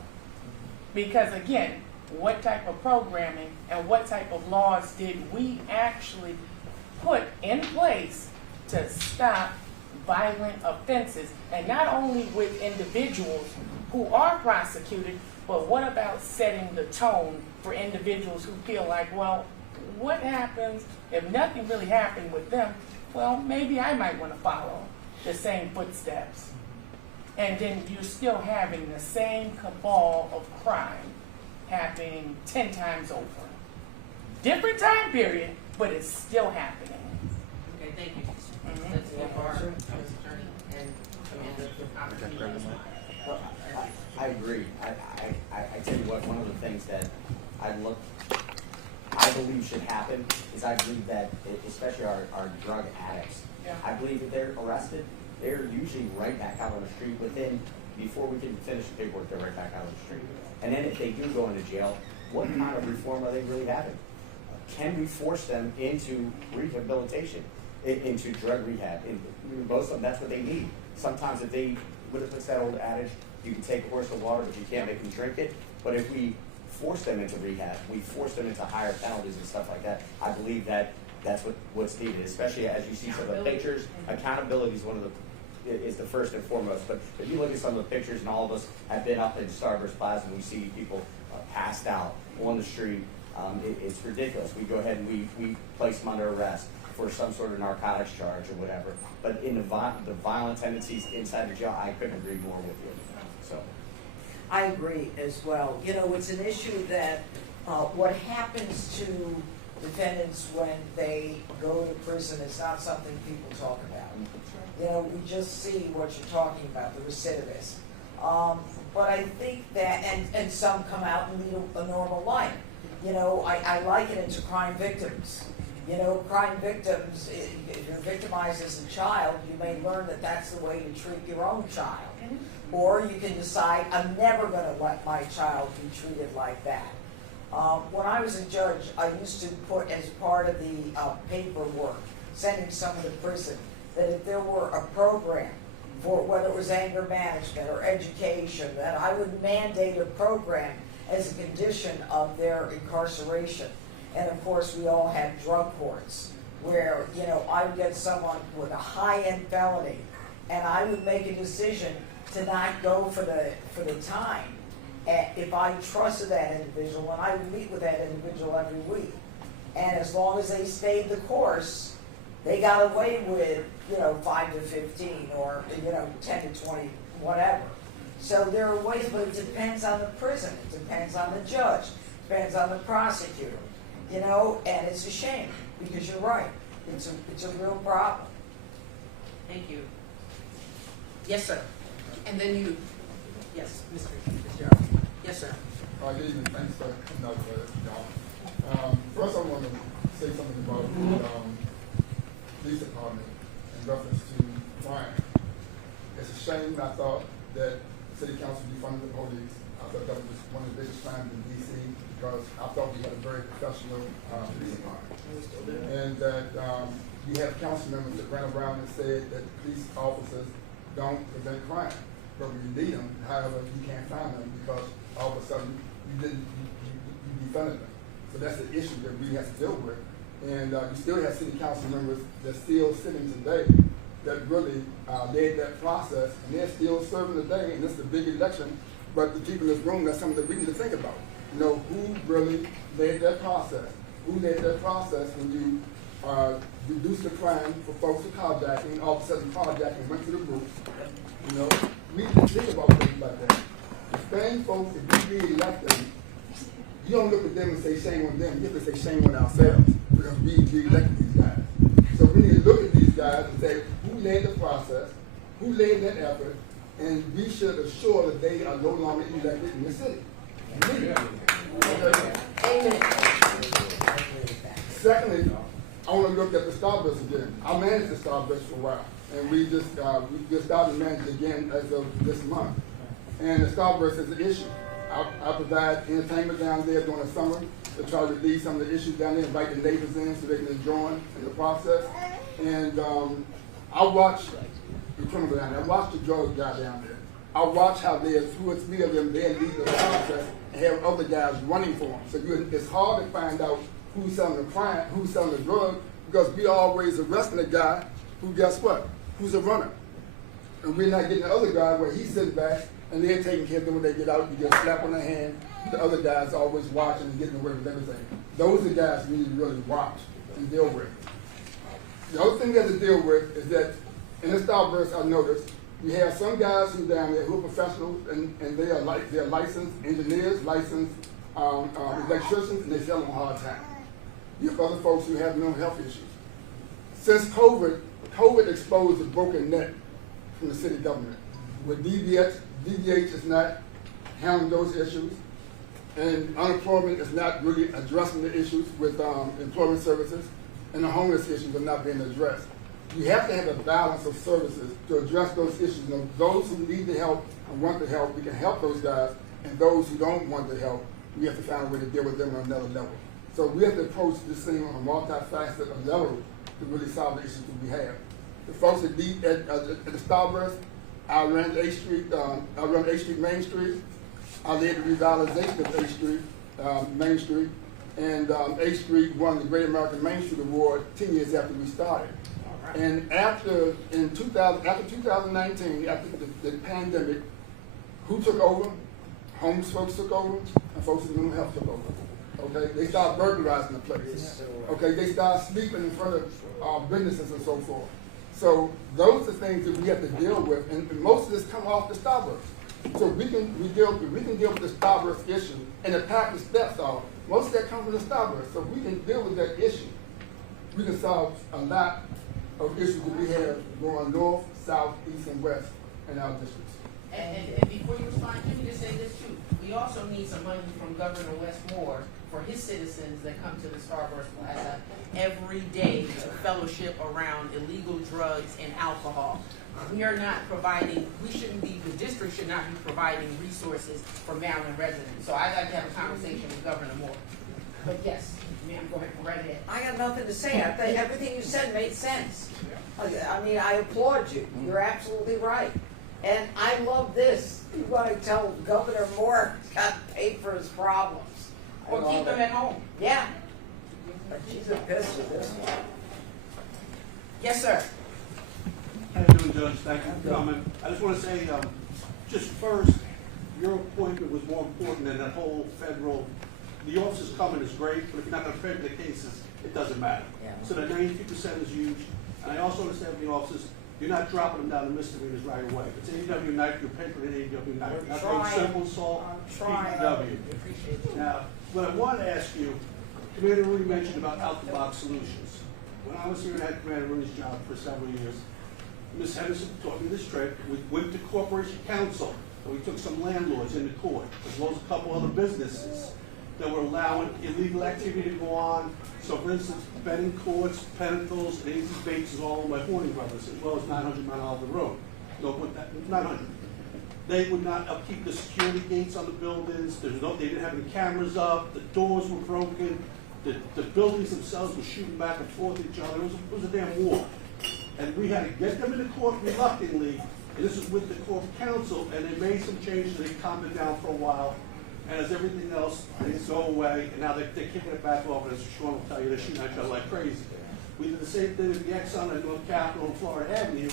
Because again, what type of programming and what type of laws did we actually put in place to stop violent offenses? And not only with individuals who are prosecuted, but what about setting the tone for individuals who feel like, well, what happens if nothing really happened with them? Well, maybe I might want to follow the same footsteps. And then you're still having the same cabal of crime happening 10 times over. Different time period, but it's still happening. Okay, thank you. Let's give our attorney and Commander opportunities. I agree. I tell you what, one of the things that I believe should happen is I believe that, especially our drug addicts, Yeah. I believe if they're arrested, they're usually right back out on the street before we can finish the paperwork, they're right back out on the street. And then if they do go into jail, what kind of reform are they really having? Can we force them into rehabilitation, into drug rehab? Most of them, that's what they need. Sometimes if they, what's that old adage? You can take a horse to water, but you can't make them drink it. But if we force them into rehab, we force them into higher penalties and stuff like that, I believe that that's what's needed, especially as you see some of the pictures. Accountability is the first and foremost. But if you look at some of the pictures, and all of us have been up in Starburst Plaza, and we see people passed out on the street, it's ridiculous. We go ahead and we place them under arrest for some sort of narcotics charge or whatever. But in the violent tendencies inside the jail, I couldn't agree more with you. So, I agree as well. You know, it's an issue that what happens to defendants when they go to prison is not something people talk about. You know, we just see what you're talking about, the recidivists. But I think that, and some come out and lead a normal life. You know, I liken it to crime victims. You know, crime victims, if you're victimized as a child, you may learn that that's the way to treat your own child. Or you can decide, I'm never going to let my child be treated like that. When I was a judge, I used to put as part of the paperwork, sending someone to prison, that if there were a program for whether it was anger management or education, that I would mandate a program as a condition of their incarceration. And of course, we all had drug courts where, you know, I would get someone with a high-end felony, and I would make a decision to not go for the time if I trusted that individual, and I would meet with that individual every week. And as long as they stayed the course, they got away with, you know, 5 to 15 or, you know, 10 to 20, whatever. So there are ways, but it depends on the prison, it depends on the judge, it depends on the prosecutor, you know, and it's a shame because you're right, it's a real problem. Thank you. Yes, sir. And then you, yes, Mr. Fitzgerald. Yes, sir. Good evening. Thanks for coming out for y'all. First, I want to say something about the police department in reference to crime. It's a shame. I thought that city council defunded the police. I thought that was one of the biggest crimes in D.C. because I thought we had a very professional police department, and that we have council members that ran around and said that police officers don't prevent crime. but when you need them, however, you can't find them because all of a sudden you defunded them. So that's the issue that we have to deal with. And you still have city council members that's still sitting today that really led that process, and they're still serving today, and this is a big election. But the people in this room, that's something that we need to think about. You know, who really led that process? Who led that process when you reduced the crime for folks with carjacking, all of a sudden carjacking went to the roof? You know, we need to think about things like that. The same folks, if we be elected, you don't look at them and say shame on them. You have to say shame on ourselves because we elected these guys. So we need to look at these guys and say who led the process, who led that effort, and we should assure that they are no longer elected in the city. Secondly, I want to look at the Starburst again. I managed the Starburst for a while, and we just started to manage it again as of this month. And the Starburst is an issue. I provide entertainment down there during the summer to try to relieve some of the issues down there, invite the neighbors in so they can join in the process. And I watch the criminal down there. I watch the drug guy down there. I watch how there are 2 or 3 of them there lead the process and have other guys running for them. So it's hard to find out who's selling the crime, who's selling the drug, because we always arresting a guy who, guess what, who's a runner. And we're not getting the other guy where he's sitting back and they're taking care of them when they get out. You get a slap on the hand. The other guys always watching and getting away with everything. Those are the guys we need to really watch and deal with. The other thing we have to deal with is that in the Starburst, I noticed we have some guys who down there who are professionals and they're licensed engineers, licensed electricians, and they sell them hard time. You have other folks who have mental health issues. Since COVID exposed a broken net from the city government. With DBH is not handling those issues, and unemployment is not really addressing the issues with employment services, and the homeless issues are not being addressed. You have to have a balance of services to address those issues. You know, those who need the help and want the help, we can help those guys, and those who don't want the help, we have to find a way to deal with them on another level. So we have to approach this thing on a multifaceted level to really solve the issues that we have. The folks at the Starburst, I ran 8th Street, I run 8th Street Main Street. I led the revitalization of 8th Street, Main Street, and 8th Street won the Great American Main Street Award 10 years after we started. And after 2019, after the pandemic, who took over? Homeless folks took over, and folks in mental health took over. Okay, they started burglarizing the place. Okay, they started sleeping in front of businesses and so forth. So those are things that we have to deal with, and most of this come off the Starburst. So we can deal with the Starburst issue and attack the steps off. Most of that comes from the Starburst. So we can deal with that issue. We can solve a lot of issues that we have going north, south, east, and west in our districts. And before you respond, let me just say this too. We also need some money from Governor Wes Moore for his citizens that come to the Starburst Plaza every day to fellowship around illegal drugs and alcohol. We are not providing, the district should not be providing resources for Maryland residents. So I'd like to have a conversation with Governor Moore. But yes, ma'am, go ahead, right ahead. I got nothing to say. I think everything you said made sense. I mean, I applaud you. You're absolutely right. And I love this. You want to tell Governor Moore he's got to pay for his problems. Or keep him at home. Yeah. But she's a piss with this one. Yes, sir. How you doing, Judge? Thank you for coming. I just want to say, just first, your appointment was more important than that whole federal. The officers coming is great, but if you're not going to pay for the cases, it doesn't matter. Yeah. So the 92% is huge. And I also understand from the officers, you're not dropping them down to misdemeanors right away. If it's AEW night, you're paying for the AEW night. You're not doing simple assault, PEW. Now, what I want to ask you, Commander Rooney mentioned about out-the-box solutions. When I was here and had Commander Rooney's job for several years, Ms. Henderson taught me this trick. We went to Corporation Council, and we took some landlords into court, as well as a couple other businesses that were allowing illegal activity to go on. So, for instance, betting courts, Pentacles, and Aces Bates is all owned by Horning Brothers, as well as 900 Mount Oliver Road. No, 900. They would not upkeep the security gates on the buildings. They didn't have any cameras up. The doors were broken. The buildings themselves were shooting back and forth at each other. It was a damn war. And we had to get them into court reluctantly and this is with the Corp Council, and they made some changes, they calmed it down for a while, and as everything else, things go away, and now they're kicking it back over, and as Sean will tell you, they're shooting at each other like crazy. We did the same thing with the Exxon at North Capitol and Florida Avenue.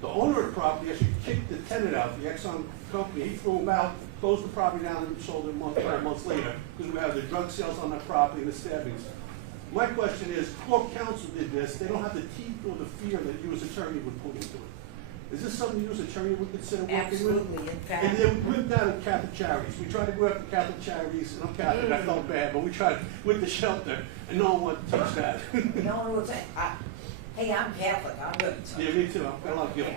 The owner of the property actually kicked the tenant out, the Exxon company, he threw him out, closed the property down, and sold it months later, because we have the drug sales on that property and the stabbings. My question is, Corp Council did this, they don't have the teeth or the fear that you as attorney would put into it. Is this something you as attorney would consider working with? Absolutely, in fact. And then with that at Catholic Charities, we tried to go after Catholic Charities, and I'm Catholic, I felt bad, but we tried with the shelter, and no one wanted to touch that. No one will say, hey, I'm Catholic, I'm gonna tell you. Yeah, me too, I've got a lot of guilt.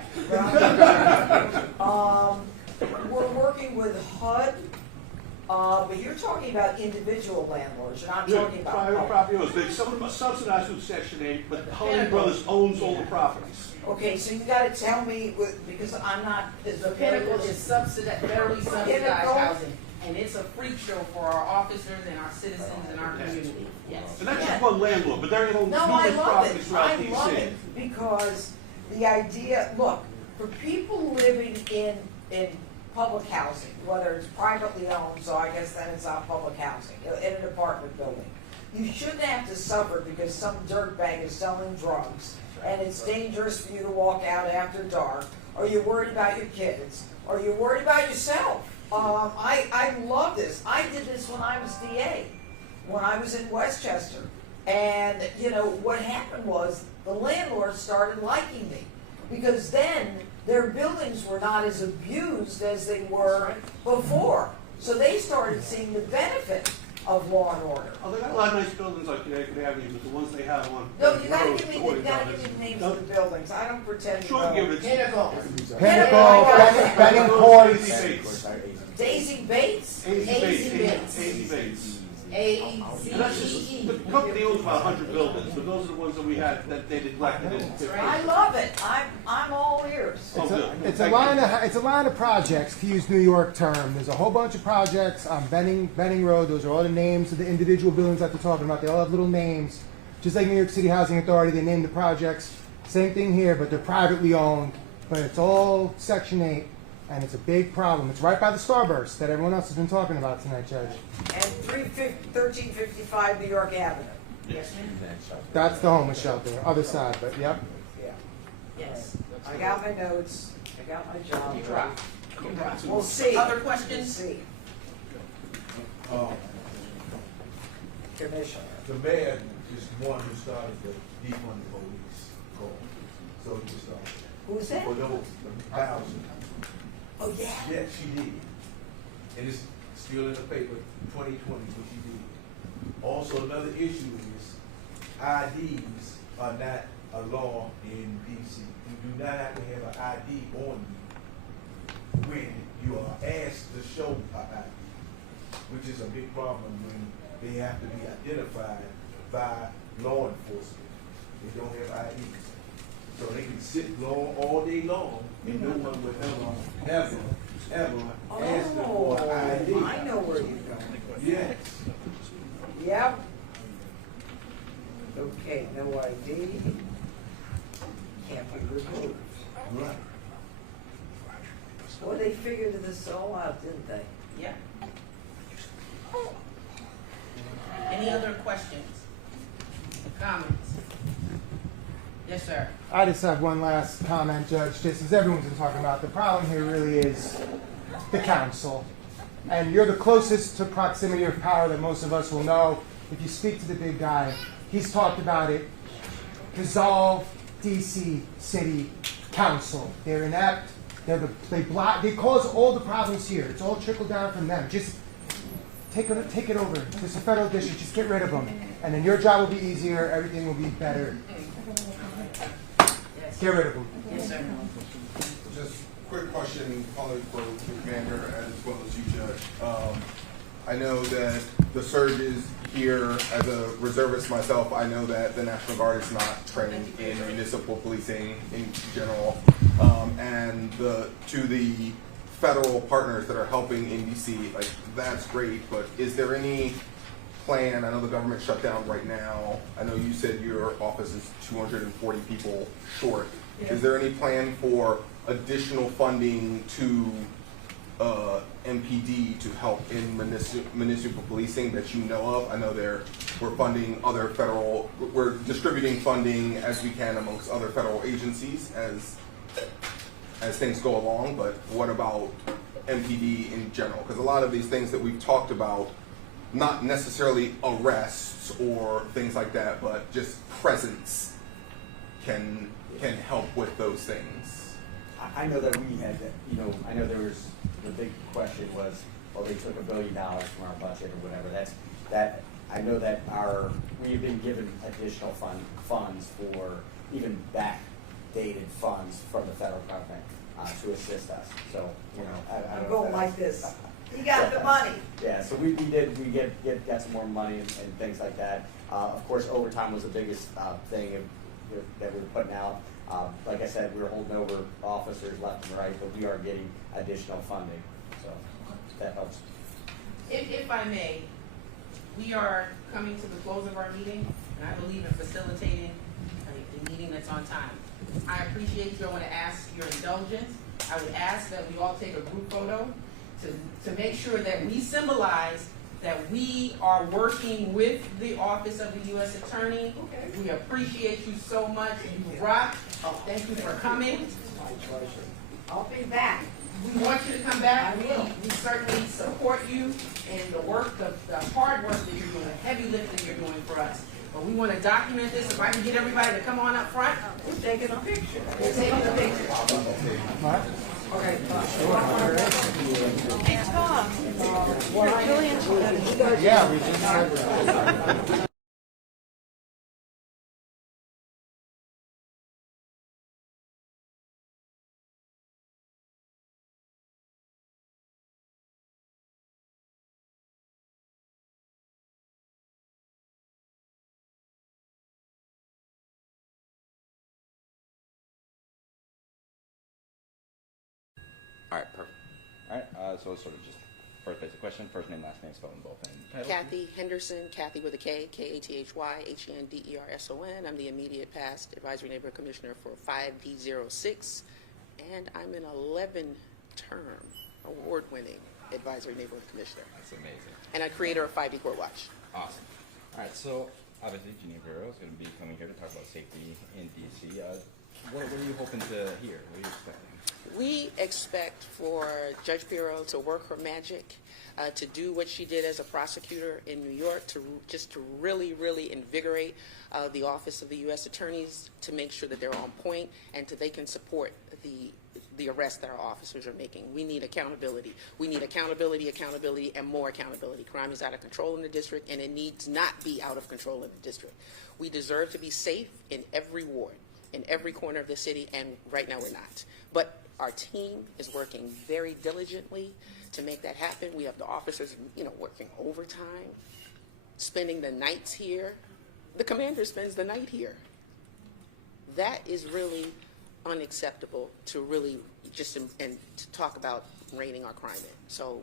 We're working with HUD, but you're talking about individual landlords, you're not talking about Private property owners, some of them are subsidized with Section 8, but Holy Brothers owns all the properties. Okay, so you gotta tell me, because I'm not as The Pinnacle is federally subsidized housing, and it's a freak show for our officers and our citizens and our community. Yes. And that's just one landlord, but they're going to numerous properties throughout DC. I love it, because the idea, look, for people living in public housing, whether it's privately owned, so I guess then it's not public housing, in an apartment building, you shouldn't have to suffer because some dirtbag is selling drugs, and it's dangerous for you to walk out after dark, or you're worried about your kids, or you're worried about yourself. I love this. I did this when I was DA, when I was in Westchester. And, you know, what happened was the landlords started liking me, because then their buildings were not as abused as they were before. So they started seeing the benefit of law and order. Oh, they got a lot of nice buildings like Connecticut Avenue, but the ones they have on. No, you gotta give me the names of the buildings. I don't pretend to Sure, know. give it. Pinnacle, Pinnacle, Courts. Daisy Daisy Bates? Bates. Daisy Bates. And that's just, the company owns about 100 buildings, but those are the ones that we had that they neglected in 50. I love it. I'm all ears. It's a line of projects, to use New York term. There's a whole bunch of projects on Benning Road. Those are all the names of the individual buildings that they're talking about. They all have little names. Just like New York City Housing Authority, they name the projects. Same thing here, but they're privately owned. But it's all Section 8, and it's a big problem. It's right by the Starburst that everyone else has been talking about tonight, Judge. And 1355 New York Avenue. Yes, ma'am. That's the homeless shelter, other side, but yep. Yeah. Yes. I got my notes. I got my job. You rock. You rock. We'll see. Other questions? We'll see. Commissioner. The mayor is the one who started the defund the police call. So he started. Who's that? For those housing. Oh, yeah. Yeah, she did. And it's still in the paper, 2020, what she did. Also, another issue is IDs are not a law in DC. You do not have to have an ID on you when you are asked to show an ID, which is a big problem when they have to be identified by law enforcement. They don't have IDs. So they can sit all day long and no one will ever ask them for an ID. I know where you're going. Yes. Yep. Okay, no ID. Can't be removed. Right. Well, they figured this all out, didn't they? Yeah. Any other questions? Comments? Yes, sir. I just have one last comment, Judge. Just as everyone's been talking about, the problem here really is the council. And you're the closest to proximity of power that most of us will know. If you speak to the big guy, he's talked about it. Dissolve DC City Council. They're inept. They cause all the problems here. It's all trickled down from them. Just take it over. It's a federal district. Just get rid of them. And then your job will be easier. Everything will be better. Get rid of them. Yes, sir. Just quick question, probably for the commander as well as you, Judge. I know that the surges here, as a reservist myself, I know that the National Guard is not trained in municipal policing in general. And to the federal partners that are helping in DC, like, that's great, but is there any plan? I know the government shut down right now. I know you said your office is 240 people short. Is there any plan for additional funding to MPD to help in municipal policing that you know of? I know we're funding other federal, we're distributing funding as we can amongst other federal agencies as things go along, but what about MPD in general? Because a lot of these things that we've talked about, not necessarily arrests or things like that, but just presence can help with those things. I know that we had, I know there was, the big question was, well, they took $1 billion from our budget or whatever. I know that we have been given additional funds for even backdated funds from the federal government to assist us. So, I don't Go like this. You got the money. Yeah, so we got some more money and things like that. Of course, overtime was the biggest thing that we were putting out. Like I said, we were holding over officers left and right, but we are getting additional funding, so that helps. If I may, we are coming to the close of our meeting, and I believe in facilitating a meeting that's on time. I appreciate you. I want to ask your indulgence. I would ask that we all take a group photo to make sure that we symbolize that we are working with the Office of the U.S. Attorney. Okay. We appreciate you so much. You rock. Thank you for coming. I'll be back. We want you to come back. We certainly support you in the work, the hard work that you're doing, the heavy lifting you're doing for us. But we want to document this. If I can get everybody to come on up front, we're taking a picture. We're taking a picture. Okay. Hey, Tom. Yeah, we just had. All right, perfect. All right, so sort of just first basic question, first name, last name, spelled in both ends. Kathy Henderson, Kathy with a K, Kathyhenderson. I'm the immediate past Advisory Neighborhood Commissioner for 5D06, and I'm an 11-term award-winning Advisory Neighborhood Commissioner. That's amazing. And a creator of 5D Court Watch. Awesome. All right, so obviously Jeanine Pirro is going to be coming here to talk about safety in D.C. What are you hoping to hear? What are you expecting? We expect for Judge Pirro to work her magic, to do what she did as a prosecutor in New York, to really, really invigorate the Office of the U.S. Attorneys, to make sure that they're on point and they can support the arrests that our officers are making. We need accountability. We need accountability, and more accountability. Crime is out of control in the district, and it needs not be out of control in the district. We deserve to be safe in every ward, in every corner of the city, and right now we're not. But our team is working very diligently to make that happen. We have the officers, working overtime, spending the nights here. The commander spends the night here. That is really unacceptable to really and to talk about reining our crime in. So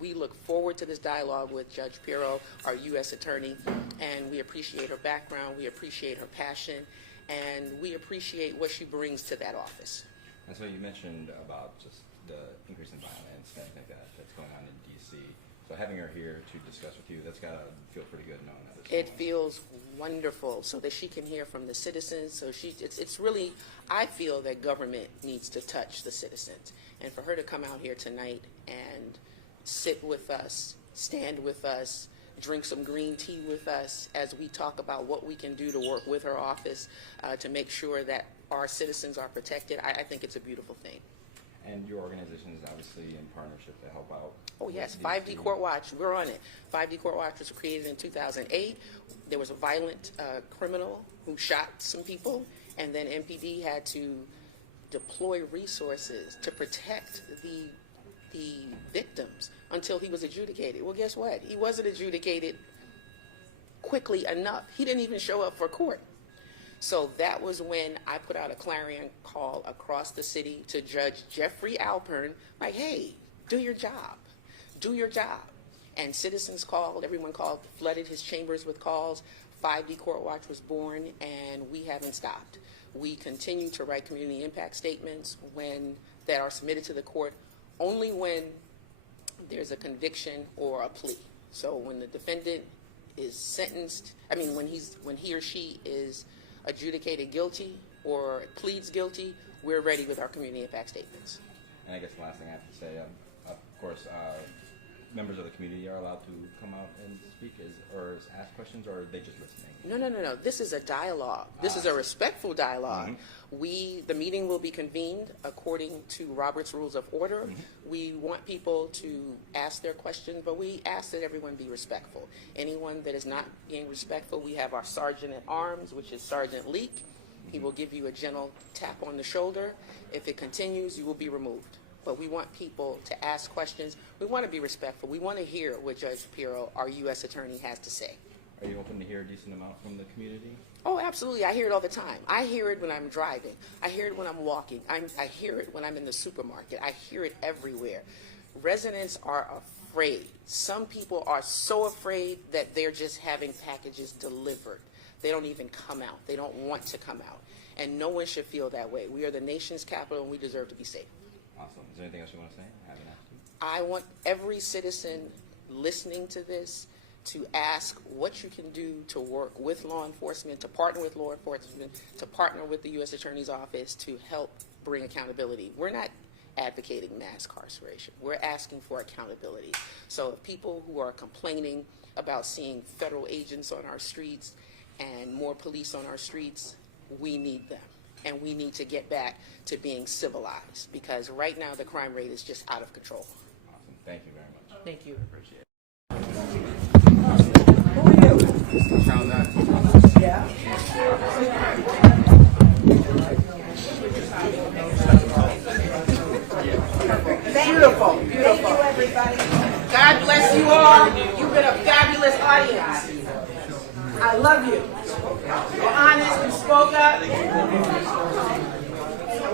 we look forward to this dialogue with Judge Pirro, our U.S. Attorney, and we appreciate her background, we appreciate her passion, and we appreciate what she brings to that office. And so you mentioned about just the increase in violence and things like that that's going on in D.C. So having her here to discuss with you, that's got to feel pretty good knowing that. It feels wonderful so that she can hear from the citizens. So it's really, I feel that government needs to touch the citizens. And for her to come out here tonight and sit with us, stand with us, drink some green tea with us as we talk about what we can do to work with her office to make sure that our citizens are protected, I think it's a beautiful thing. And your organization is obviously in partnership to help out. Oh yes, 5D Court Watch, we're on it. 5D Court Watch was created in 2008. There was a violent criminal who shot some people, and then MPD had to deploy resources to protect the victims until he was adjudicated. Well, guess what? He wasn't adjudicated quickly enough. He didn't even show up for court. So that was when I put out a clarion call across the city to Judge Jeffrey Alpern, like, hey, do your job. Do your job. And citizens called, everyone called, flooded his chambers with calls. 5D Court Watch was born, and we haven't stopped. We continue to write community impact statements that are submitted to the court only when there's a conviction or a plea. So when the defendant is sentenced, when he or she is adjudicated guilty or pleads guilty, we're ready with our community impact statements. And I guess the last thing I have to say, of course, members of the community are allowed to come out and speak or ask questions, or are they just listening? No. This is a dialogue. This is a respectful dialogue. Mm-hmm. The meeting will be convened according to Robert's Rules of Order. Mm-hmm. We want people to ask their questions, but we ask that everyone be respectful. Anyone that is not being respectful, we have our Sergeant at Arms, which is Sergeant Leak. He will give you a gentle tap on the shoulder. If it continues, you will be removed. But we want people to ask questions. We want to be respectful. We want to hear what Judge Pirro, our U.S. Attorney, has to say. Are you open to hear a decent amount from the community? Oh, absolutely. I hear it all the time. I hear it when I'm driving. I hear it when I'm walking. I hear it when I'm in the supermarket. I hear it everywhere. Residents are afraid. Some people are so afraid that they're just having packages delivered. They don't even come out. They don't want to come out. And no one should feel that way. We are the nation's capital, and we deserve to be safe. Awesome. Is there anything else you want to say? I haven't asked you. I want every citizen listening to this to ask what you can do to work with law enforcement, to partner with law enforcement, to partner with the U.S. Attorney's Office to help bring accountability. We're not advocating mass incarceration. We're asking for accountability. So if people who are complaining about seeing federal agents on our streets and more police on our streets, we need them. And we need to get back to being civilized, because right now the crime rate is just out of control. Awesome. Thank you very much. Thank you. Appreciate it. Who are you? Found that. Yeah. Beautiful. Thank you, everybody. God bless you all. You've been a fabulous audience. I love you. You're honest. You spoke up. And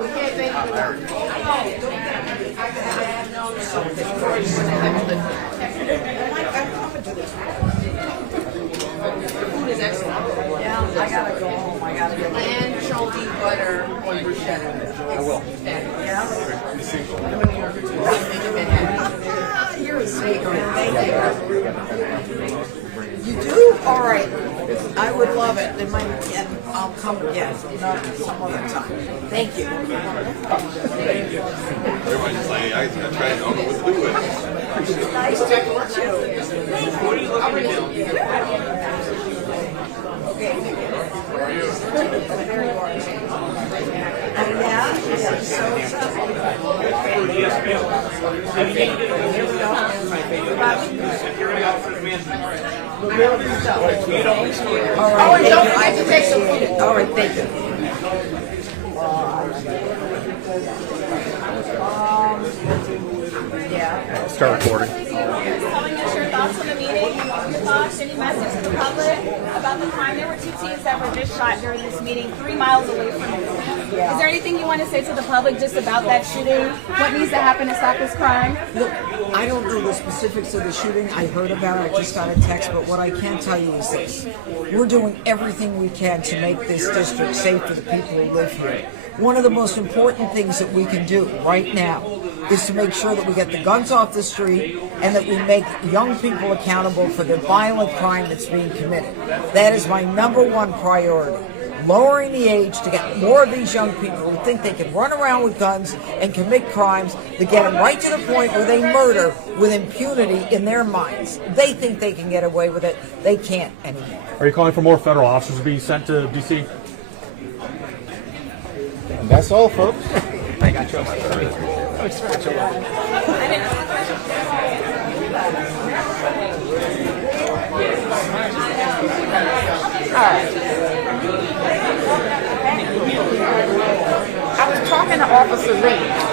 we can't thank you enough. The food is excellent. Yeah, I gotta go home. I gotta go. Lamb, anchovy, butter, on bruschetta. I will. Yeah. I'm a New Yorker too. You're a secret. Thank you. You do? All right. I would love it. And I'll come again, not some other time. Thank you. Everybody's like, I don't know what to do with it. Nice to meet you. What are you looking to do? Okay. Very large. Oh, yeah? Yeah. So, Yes, ma'am. Security officer management. all right. and don't forget to take some food. All right, thank you. Yeah. Start recording. Telling us your thoughts on the meeting, your thoughts, any message to the public about the crime. There were 2 teens that were just shot during this meeting 3 miles away from you. Yeah. Is there anything you want to say to the public just about that shooting? What needs to happen to stop this crime? Look, I don't know the specifics of the shooting. I heard about it. I just got a text. But what I can tell you is this. We're doing everything we can to make this district safe for the people who live here. One of the most important things that we can do right now is to make sure that we get the guns off the street and that we make young people accountable for the violent crime that's being committed. That is my #1 priority. Lowering the age to get more of these young people who think they can run around with guns and commit crimes, to get them right to the point where they murder with impunity in their minds. They think they can get away with it. They can't anymore. Are you calling for more federal officers to be sent to D.C.? And that's all, folks. Thank you so much. I really appreciate it. I was talking to Officer Lee.